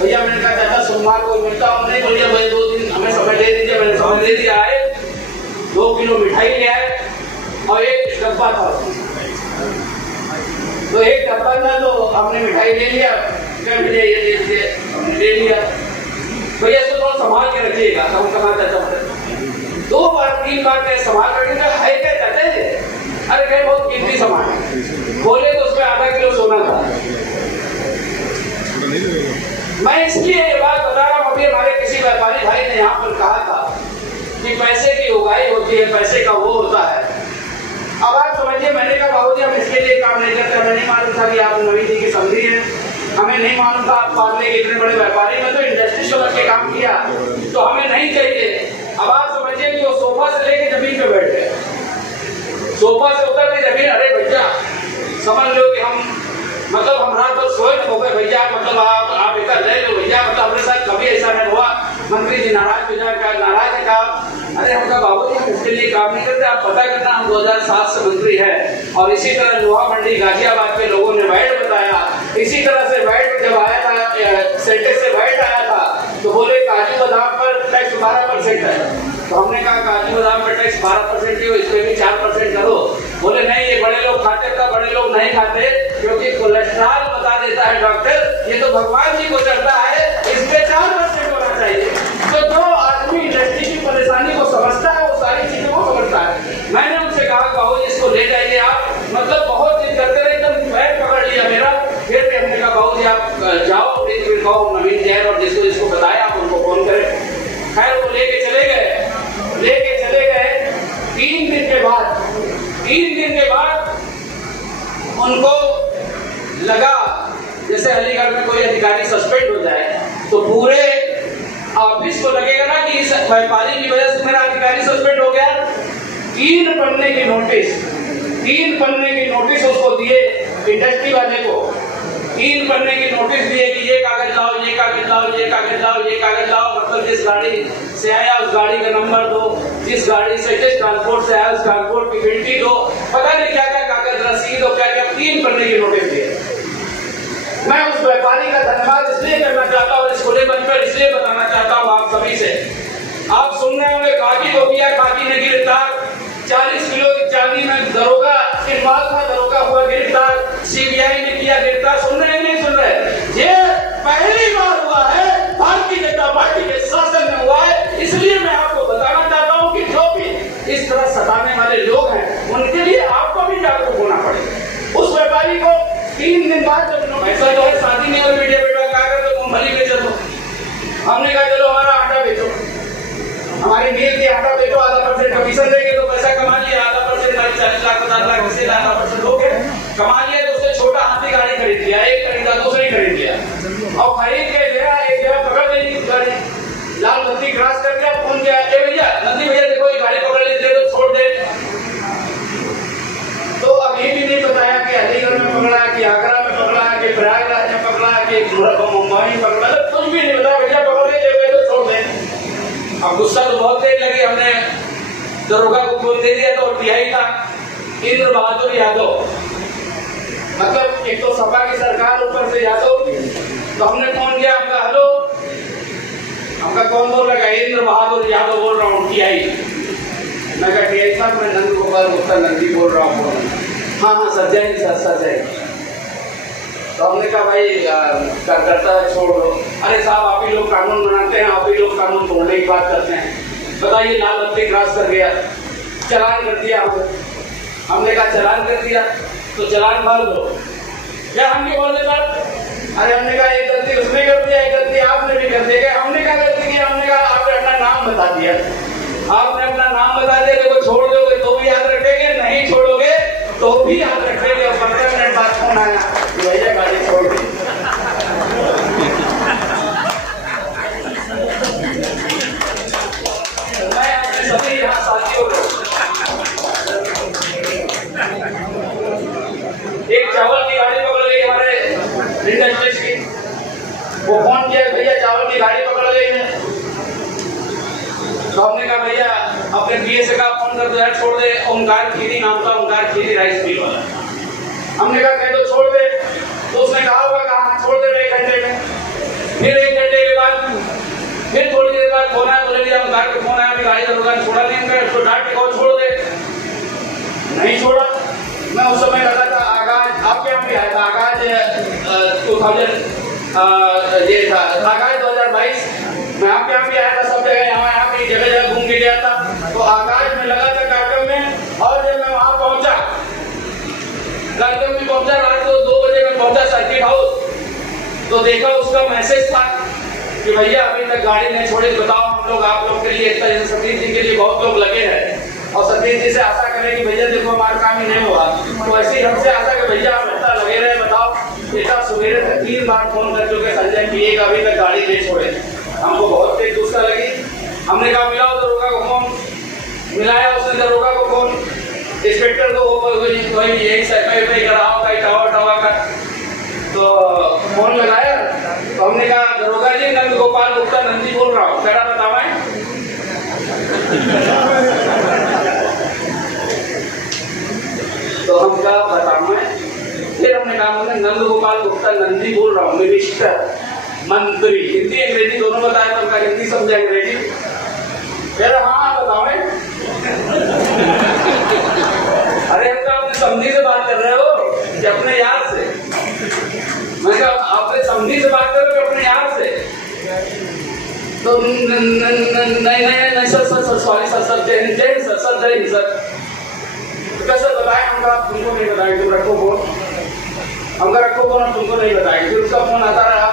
भैया मैंने कहा चाचा सोमवार को मिलता हूँ। नहीं भैया भाई 2 दिन हमें समय दे दीजिए। मैंने समय दे दिया। आए 2 किलो मिठाई ले आए और 1 डब्बा था, तो 1 डब्बा था तो हमने मिठाई ले लिया, भैया ये ले लीजिए, हमने ले लिया। भैया इसको थोड़ा संभाल के रखिएगा। हम कहा चाचा 2 बार 3 बार क्या संभाल रखने का है क्या चाचा जी? अरे कहीं बहुत कीमती सामान है। बोले तो उसमें आधा किलो सोना था। मैं इसलिए ये बात बता रहा हूँ, अभी हमारे किसी व्यापारी भाई ने यहाँ पर कहा था कि पैसे की उगाई होती है, पैसे का वो होता है। अब आप समझिए, मैंने कहा बाबू जी हम इसके लिए काम नहीं करते। हमें नहीं मालूम था कि आप नवीन जी की समझी हैं, हमें नहीं मालूम था आप पार्ले के इतने बड़े व्यापारी। मैं तो इंडस्ट्री समझ के काम किया, तो हमें नहीं चाहिए। अब आप समझिए कि वो सोफा से लेके जमीन पे बैठ गए, सोफा से उतर के जमीन। अरे भैया समझ लो कि मतलब हम रात भर सोए हो गए भैया, मतलब आप इतना ले लो भैया, मतलब अपने साथ कभी ऐसा नहीं हुआ। मंत्री जी नाराज हो जाए, नाराज है कहा। अरे हम कहा बाबू जी हम इसके लिए काम नहीं करते, आप पता करना हम 2007 से मंत्री हैं। और इसी तरह लोहा मंडी गाजियाबाद के लोगों ने वैट बताया, इसी तरह से वैट जब आया था, सेंटेक्स से वैट आया था, तो बोले काजू बादाम पर टैक्स 12% है। तो हमने कहा काजू बादाम पर टैक्स 12% ही हो, इसमें भी 4% करो। बोले नहीं ये बड़े लोग खाते थे, बड़े लोग नहीं खाते, क्योंकि कोलेस्ट्रॉल बता देता है डॉक्टर, ये तो भगवान जी को चढ़ता है, इसमें 4% होना चाहिए। तो जो आदमी इंडस्ट्री की परेशानी को समझता है वो सारी चीजों को समझता है। मैंने उनसे कहा बाबू जी इसको ले जाइए आप, मतलब बहुत दिन करते रहे, एकदम पैर पकड़ लिया मेरा। फिर भी हमने कहा बाबू जी आप जाओ, कहो नवीन जैन और जिसको बताया आप उनको फोन करें। खैर वो लेके चले गए। 3 दिन के बाद उनको लगा जैसे अलीगढ़ में कोई अधिकारी सस्पेंड हो जाए तो पूरे ऑफिस को लगेगा ना कि इस व्यापारी की वजह से मेरा अधिकारी सस्पेंड हो गया। 3 पन्ने की नोटिस उसको दिए, इंडस्ट्री वाले को 3 पन्ने की नोटिस दिए कि ये कागज लाओ, ये कागज लाओ, ये कागज लाओ, ये कागज लाओ। मतलब जिस गाड़ी से आया उस गाड़ी का नंबर दो, जिस गाड़ी से जिस ट्रांसपोर्ट से आया उस ट्रांसपोर्ट की गिनती दो, पता नहीं क्या क्या कागज, रसीद और क्या क्या 3 पन्ने की नोटिस दिए। मैं उस व्यापारी का धन्यवाद इसलिए करना चाहता हूँ, इस खुले मंच पर इसलिए बताना चाहता हूँ आप सभी से। आप सुन रहे होंगे काकी को किया, काकी ने गिरफ्तार, 40 किलो की चांदी में दरोगा इन्वॉल्व था, दरोगा हुआ गिरफ्तार, सीबीआई ने किया गिरफ्तार। सुन रहे हैं नहीं सुन रहे? ये पहली बार हुआ है भारतीय जनता पार्टी के शासन में हुआ है। इसलिए मैं आपको बताना चाहता हूँ कि जो भी इस तरह सताने वाले लोग हैं उनके लिए आपको भी जागरूक होना पड़ेगा। उस व्यापारी को 3 दिन बाद जब ऐसा जो है शादी में और मीडिया बेटा कहा तो मूंगफली बेचो, तो हमने कहा चलो हमारा आटा बेचो, हमारी मिल की आटा बेचो, आधा % कमीशन देंगे तो पैसा कमा लिया, आधा % 40 लाख 50 लाख से 10% हो गए, कमा लिया। तो उससे छोटा हाथी गाड़ी खरीद लिया, एक खरीदा दूसरी खरीद लिया, और खरीद के गया एक जगह पकड़ ली गाड़ी, लाल बत्ती क्रॉस कर दिया, फोन किया भैया नंदी भैया देखो ये गाड़ी पकड़ ली, तो छोड़ दे। तो अभी भी नहीं बताया कि अलीगढ़ में पकड़ा, कि आगरा में पकड़ा, कि प्रयागराज में पकड़ा, कि मुंबई में पकड़ा, कुछ भी नहीं बताया। भैया पकड़ ले तो छोड़ दे। अब गुस्सा तो बहुत देर लगी, हमने दरोगा को फोन दे दिया तो टीआई था इंद्र बहादुर यादव, मतलब एक तो सपा की सरकार ऊपर से यादव। तो हमने फोन किया, हमका हेलो, हमका कौन बोल रहा है? इंद्र बहादुर यादव बोल रहा हूँ टीआई। मैं कहा टीआई साहब मैं नंद गोपाल गुप्ता नंदी बोल रहा हूँ। हाँ हाँ सर जय सर जय। तो हमने कहा भाई करता है छोड़ दो। अरे साहब आप ही लोग कानून बनाते हैं, आप ही लोग कानून तोड़ने की बात करते हैं। बताइए लाल बत्ती क्रॉस कर गया, चालान कर दिया हमको। हमने कहा चलान कर दिया तो चलान भर दो। क्या हम क्यों बोल देता? अरे हमने कहा एक गलती उसने कर दिया, एक गलती आपने भी कर दिया। हमने क्या गलती किया? हमने कहा आपने अपना नाम बता दिया, आपने अपना नाम बता दिया। देखो छोड़ दोगे तो भी याद रखेंगे, नहीं छोड़ोगे तो भी याद रखेंगे। और 15 मिनट बाद फोन आया कि भैया गाड़ी छोड़ दी। मैं अपने सभी यहाँ साथियों को एक चावल की गाड़ी पकड़ गई हमारे इंडस्ट्रीज की, वो फोन किया भैया चावल की गाड़ी पकड़ गई है। तो हमने कहा भैया अपने पीए से कहा फोन कर दो यार, छोड़ दे। ओंकार खीरी नाम था, ओंकार खीरी राइस मिल वाला। हमने कहा कह दो छोड़ दे, तो उसने कहा होगा कहा छोड़ दे 1 घंटे में। फिर 1 घंटे के बाद फिर थोड़ी देर बाद फोन आया, बोले भैया ओंकार का फोन आया, अभी गाड़ी दरोगा ने छोड़ा नहीं, उसको डांट के कहो छोड़ दे। नहीं छोड़ा। मैं उस समय लगा था आगाज, आपके यहाँ भी आया था आगाज 2022, मैं आपके यहाँ भी आया था, सब जगह यहाँ भी जगह जगह घूम के गया था। तो आगाज में लगा था कार्यक्रम में, और जब मैं वहां पहुंचा, कार्यक्रम में पहुंचा, रात को 2 बजे में पहुंचा सर्किट हाउस, तो देखा उसका मैसेज था कि भैया अभी तक गाड़ी नहीं छोड़ी, बताओ हम लोग आप लोग के लिए, एक तरह से सतीश जी के लिए बहुत लोग लगे हैं, और सतीश जी से आशा करें कि भैया देखो हमारा काम ही नहीं हुआ, तो ऐसे ही हमसे आशा कि भैया आप इतना लगे रहे। बताओ बेटा सवेरे तक 3 बार फोन कर चुके संजय पीए का, अभी तक गाड़ी नहीं छोड़े। हमको बहुत तेज गुस्सा लगी। हमने कहा मिलाओ दरोगा को फोन, मिलाया उसने दरोगा को फोन, इंस्पेक्टर को यही सर्वे कराओ टावा का, तो फोन लगाया। तो हमने कहा दरोगा जी नंद गोपाल गुप्ता नंदी बोल रहा हूँ, क्या बताओ है? तो हम क्या बताऊं मैं? फिर हमने कहा नंद गोपाल गुप्ता नंदी बोल रहा हूँ, मिनिस्टर मंत्री, हिंदी अंग्रेजी दोनों बताया, तो उनका हिंदी समझे अंग्रेजी। फिर हाँ बताओ है? अरे हम तो अपने समझी से बात कर रहे हो कि अपने यार से? मैं कहा अपने समझी से बात कर रहे हो अपने यार से? तो नहीं सर सॉरी सर जय हिंद सर। कैसे बताएं? हम कहा तुमको नहीं बताएंगे, तुम रखो फोन, हम रखो फोन, हम तुमको नहीं बताएंगे। फिर उसका फोन आता रहा,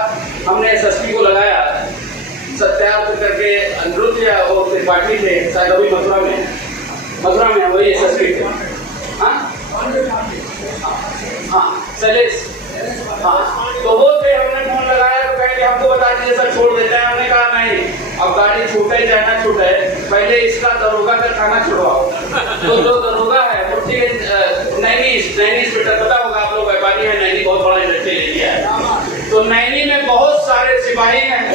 हमने एसएसपी को लगाया, सत्यार्थ करके अनुरुद्ध या वो त्रिपाठी थे शायद, अभी मथुरा में वही एसएसपी थे। हाँ शैलेश, हाँ तो वो थे। हमने फोन लगाया तो कहेंगे हमको बता दीजिए सर छोड़ देते हैं। हमने कहा नहीं, अब गाड़ी छूटे जाना छूटे, पहले इसका दरोगा का खाना छुड़वाओ। तो जो दरोगा है वो नैनी इंस्पेक्टर, पता होगा आप लोग, व्यापारी है नैनी, बहुत बड़ा इंडस्ट्री एरिया है। तो नैनी में बहुत सारे सिपाही हैं,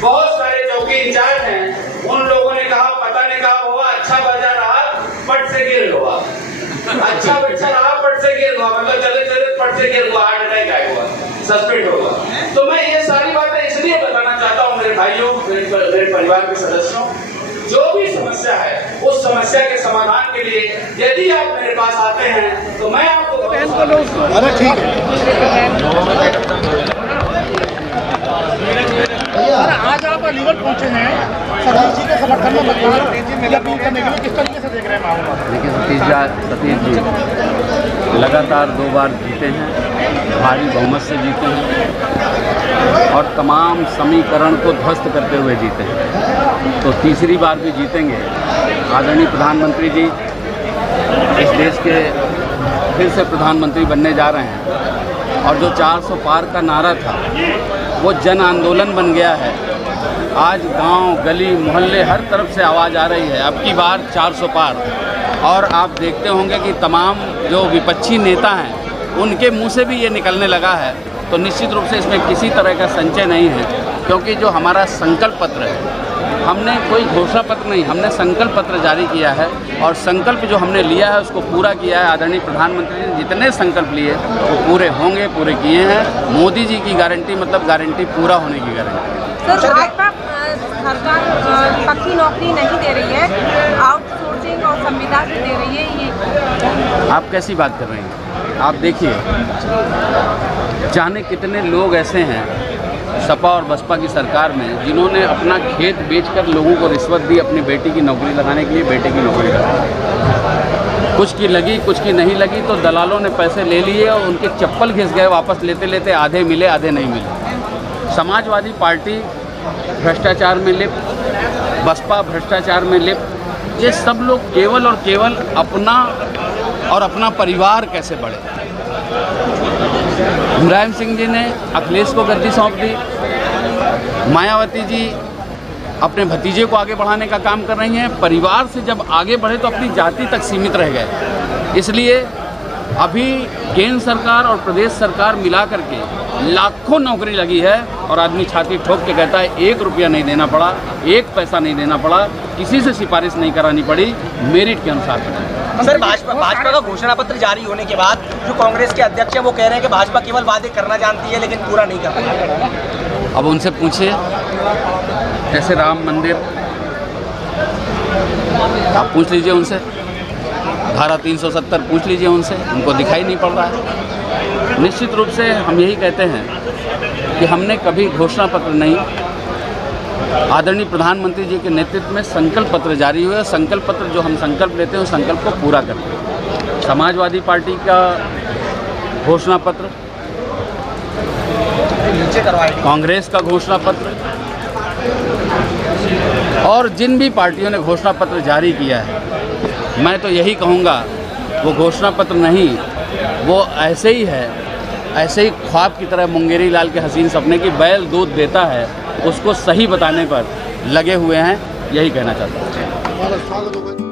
बहुत सारे चौकी इंचार्ज हैं। उन लोगों ने कहा पता नहीं कहा हुआ, अच्छा बजा रहा पट से गिर हुआ, अच्छा बच्चा रहा पट से गिर हुआ, मतलब चले चले पट से गिर हुआ, हार्ट अटैक आया हुआ, सस्पेंड होगा। तो मैं ये सारी बातें इसलिए बताना चाहता हूँ मेरे भाइयों, मेरे परिवार के सदस्यों, जो भी समस्या है उस समस्या के समाधान के लिए यदि आप मेरे पास आते हैं तो मैं आपको अरे ठीक है। आज आप अलीगढ़ पहुंचे हैं सतीश जी के समर्थन में मतदान की अपील करने के लिए, किस तरीके से देख रहे हैं मामला? देखिए सतीश जी लगातार 2 बार जीते हैं, भारी बहुमत से जीते हैं, और तमाम समीकरण को ध्वस्त करते हुए जीते हैं। तो तीसरी बार भी जीतेंगे। आदरणीय प्रधानमंत्री जी इस देश के फिर से प्रधानमंत्री बनने जा रहे हैं, और जो 400 पार का नारा था वो जन आंदोलन बन गया है। आज गांव, गली, मोहल्ले हर तरफ से आवाज़ आ रही है अब की बार 400 पार। और आप देखते होंगे कि तमाम जो विपक्षी नेता हैं उनके मुंह से भी ये निकलने लगा है। तो निश्चित रूप से इसमें किसी तरह का संचय नहीं है, क्योंकि जो हमारा संकल्प पत्र है, हमने कोई घोषणा पत्र नहीं, हमने संकल्प पत्र जारी किया है, और संकल्प जो हमने लिया है उसको पूरा किया है। आदरणीय प्रधानमंत्री ने जितने संकल्प लिए वो पूरे होंगे, पूरे किए हैं। मोदी जी की गारंटी मतलब गारंटी पूरा होने की गारंटी। सर भाजपा सरकार पक्की नौकरी नहीं दे रही है, आउटसोर्सिंग और संविदा से दे रही है। ये आप कैसी बात कर रहे हैं? आप देखिए, जाने कितने लोग ऐसे हैं सपा और बसपा की सरकार में जिन्होंने अपना खेत बेचकर लोगों को रिश्वत दी अपनी बेटी की नौकरी लगाने के लिए, बेटे की नौकरी लगाने के लिए। कुछ की लगी, कुछ की नहीं लगी, तो दलालों ने पैसे ले लिए और उनके चप्पल घिस गए। वापस लेते लेते आधे मिले, आधे नहीं मिले। समाजवादी पार्टी भ्रष्टाचार में लिप्त, बसपा भ्रष्टाचार में लिप्त। ये सब लोग केवल और केवल अपना और अपना परिवार कैसे बढ़े। मुलायम सिंह जी ने अखिलेश को गद्दी सौंप दी, मायावती जी अपने भतीजे को आगे बढ़ाने का काम कर रही हैं। परिवार से जब आगे बढ़े तो अपनी जाति तक सीमित रह गए। इसलिए अभी केंद्र सरकार और प्रदेश सरकार मिला करके लाखों नौकरी लगी है और आदमी छाती ठोक के कहता है 1 रुपया नहीं देना पड़ा, 1 पैसा नहीं देना पड़ा, किसी से सिफारिश नहीं करानी पड़ी, मेरिट के अनुसार करानी। सर, भाजपा का घोषणा पत्र जारी होने के बाद जो कांग्रेस के अध्यक्ष हैं वो कह रहे हैं कि भाजपा केवल वादे करना जानती है लेकिन पूरा नहीं कर पाती। अब उनसे पूछिए, जैसे राम मंदिर, आप पूछ लीजिए उनसे, धारा 370 पूछ लीजिए उनसे, उनको दिखाई नहीं पड़ रहा है। निश्चित रूप से हम यही कहते हैं कि हमने कभी घोषणा पत्र नहीं, आदरणीय प्रधानमंत्री जी के नेतृत्व में संकल्प पत्र जारी हुए। संकल्प पत्र जो हम संकल्प लेते हैं उस संकल्प को पूरा करते हैं। समाजवादी पार्टी का घोषणा पत्र, कांग्रेस का घोषणा पत्र और जिन भी पार्टियों ने घोषणा पत्र जारी किया है, मैं तो यही कहूँगा वो घोषणा पत्र नहीं, वो ऐसे ही है, ऐसे ही ख्वाब की तरह मुंगेरी लाल के हसीन सपने की बैल दूध देता है, उसको सही बताने पर लगे हुए हैं, यही कहना चाहता हूँ।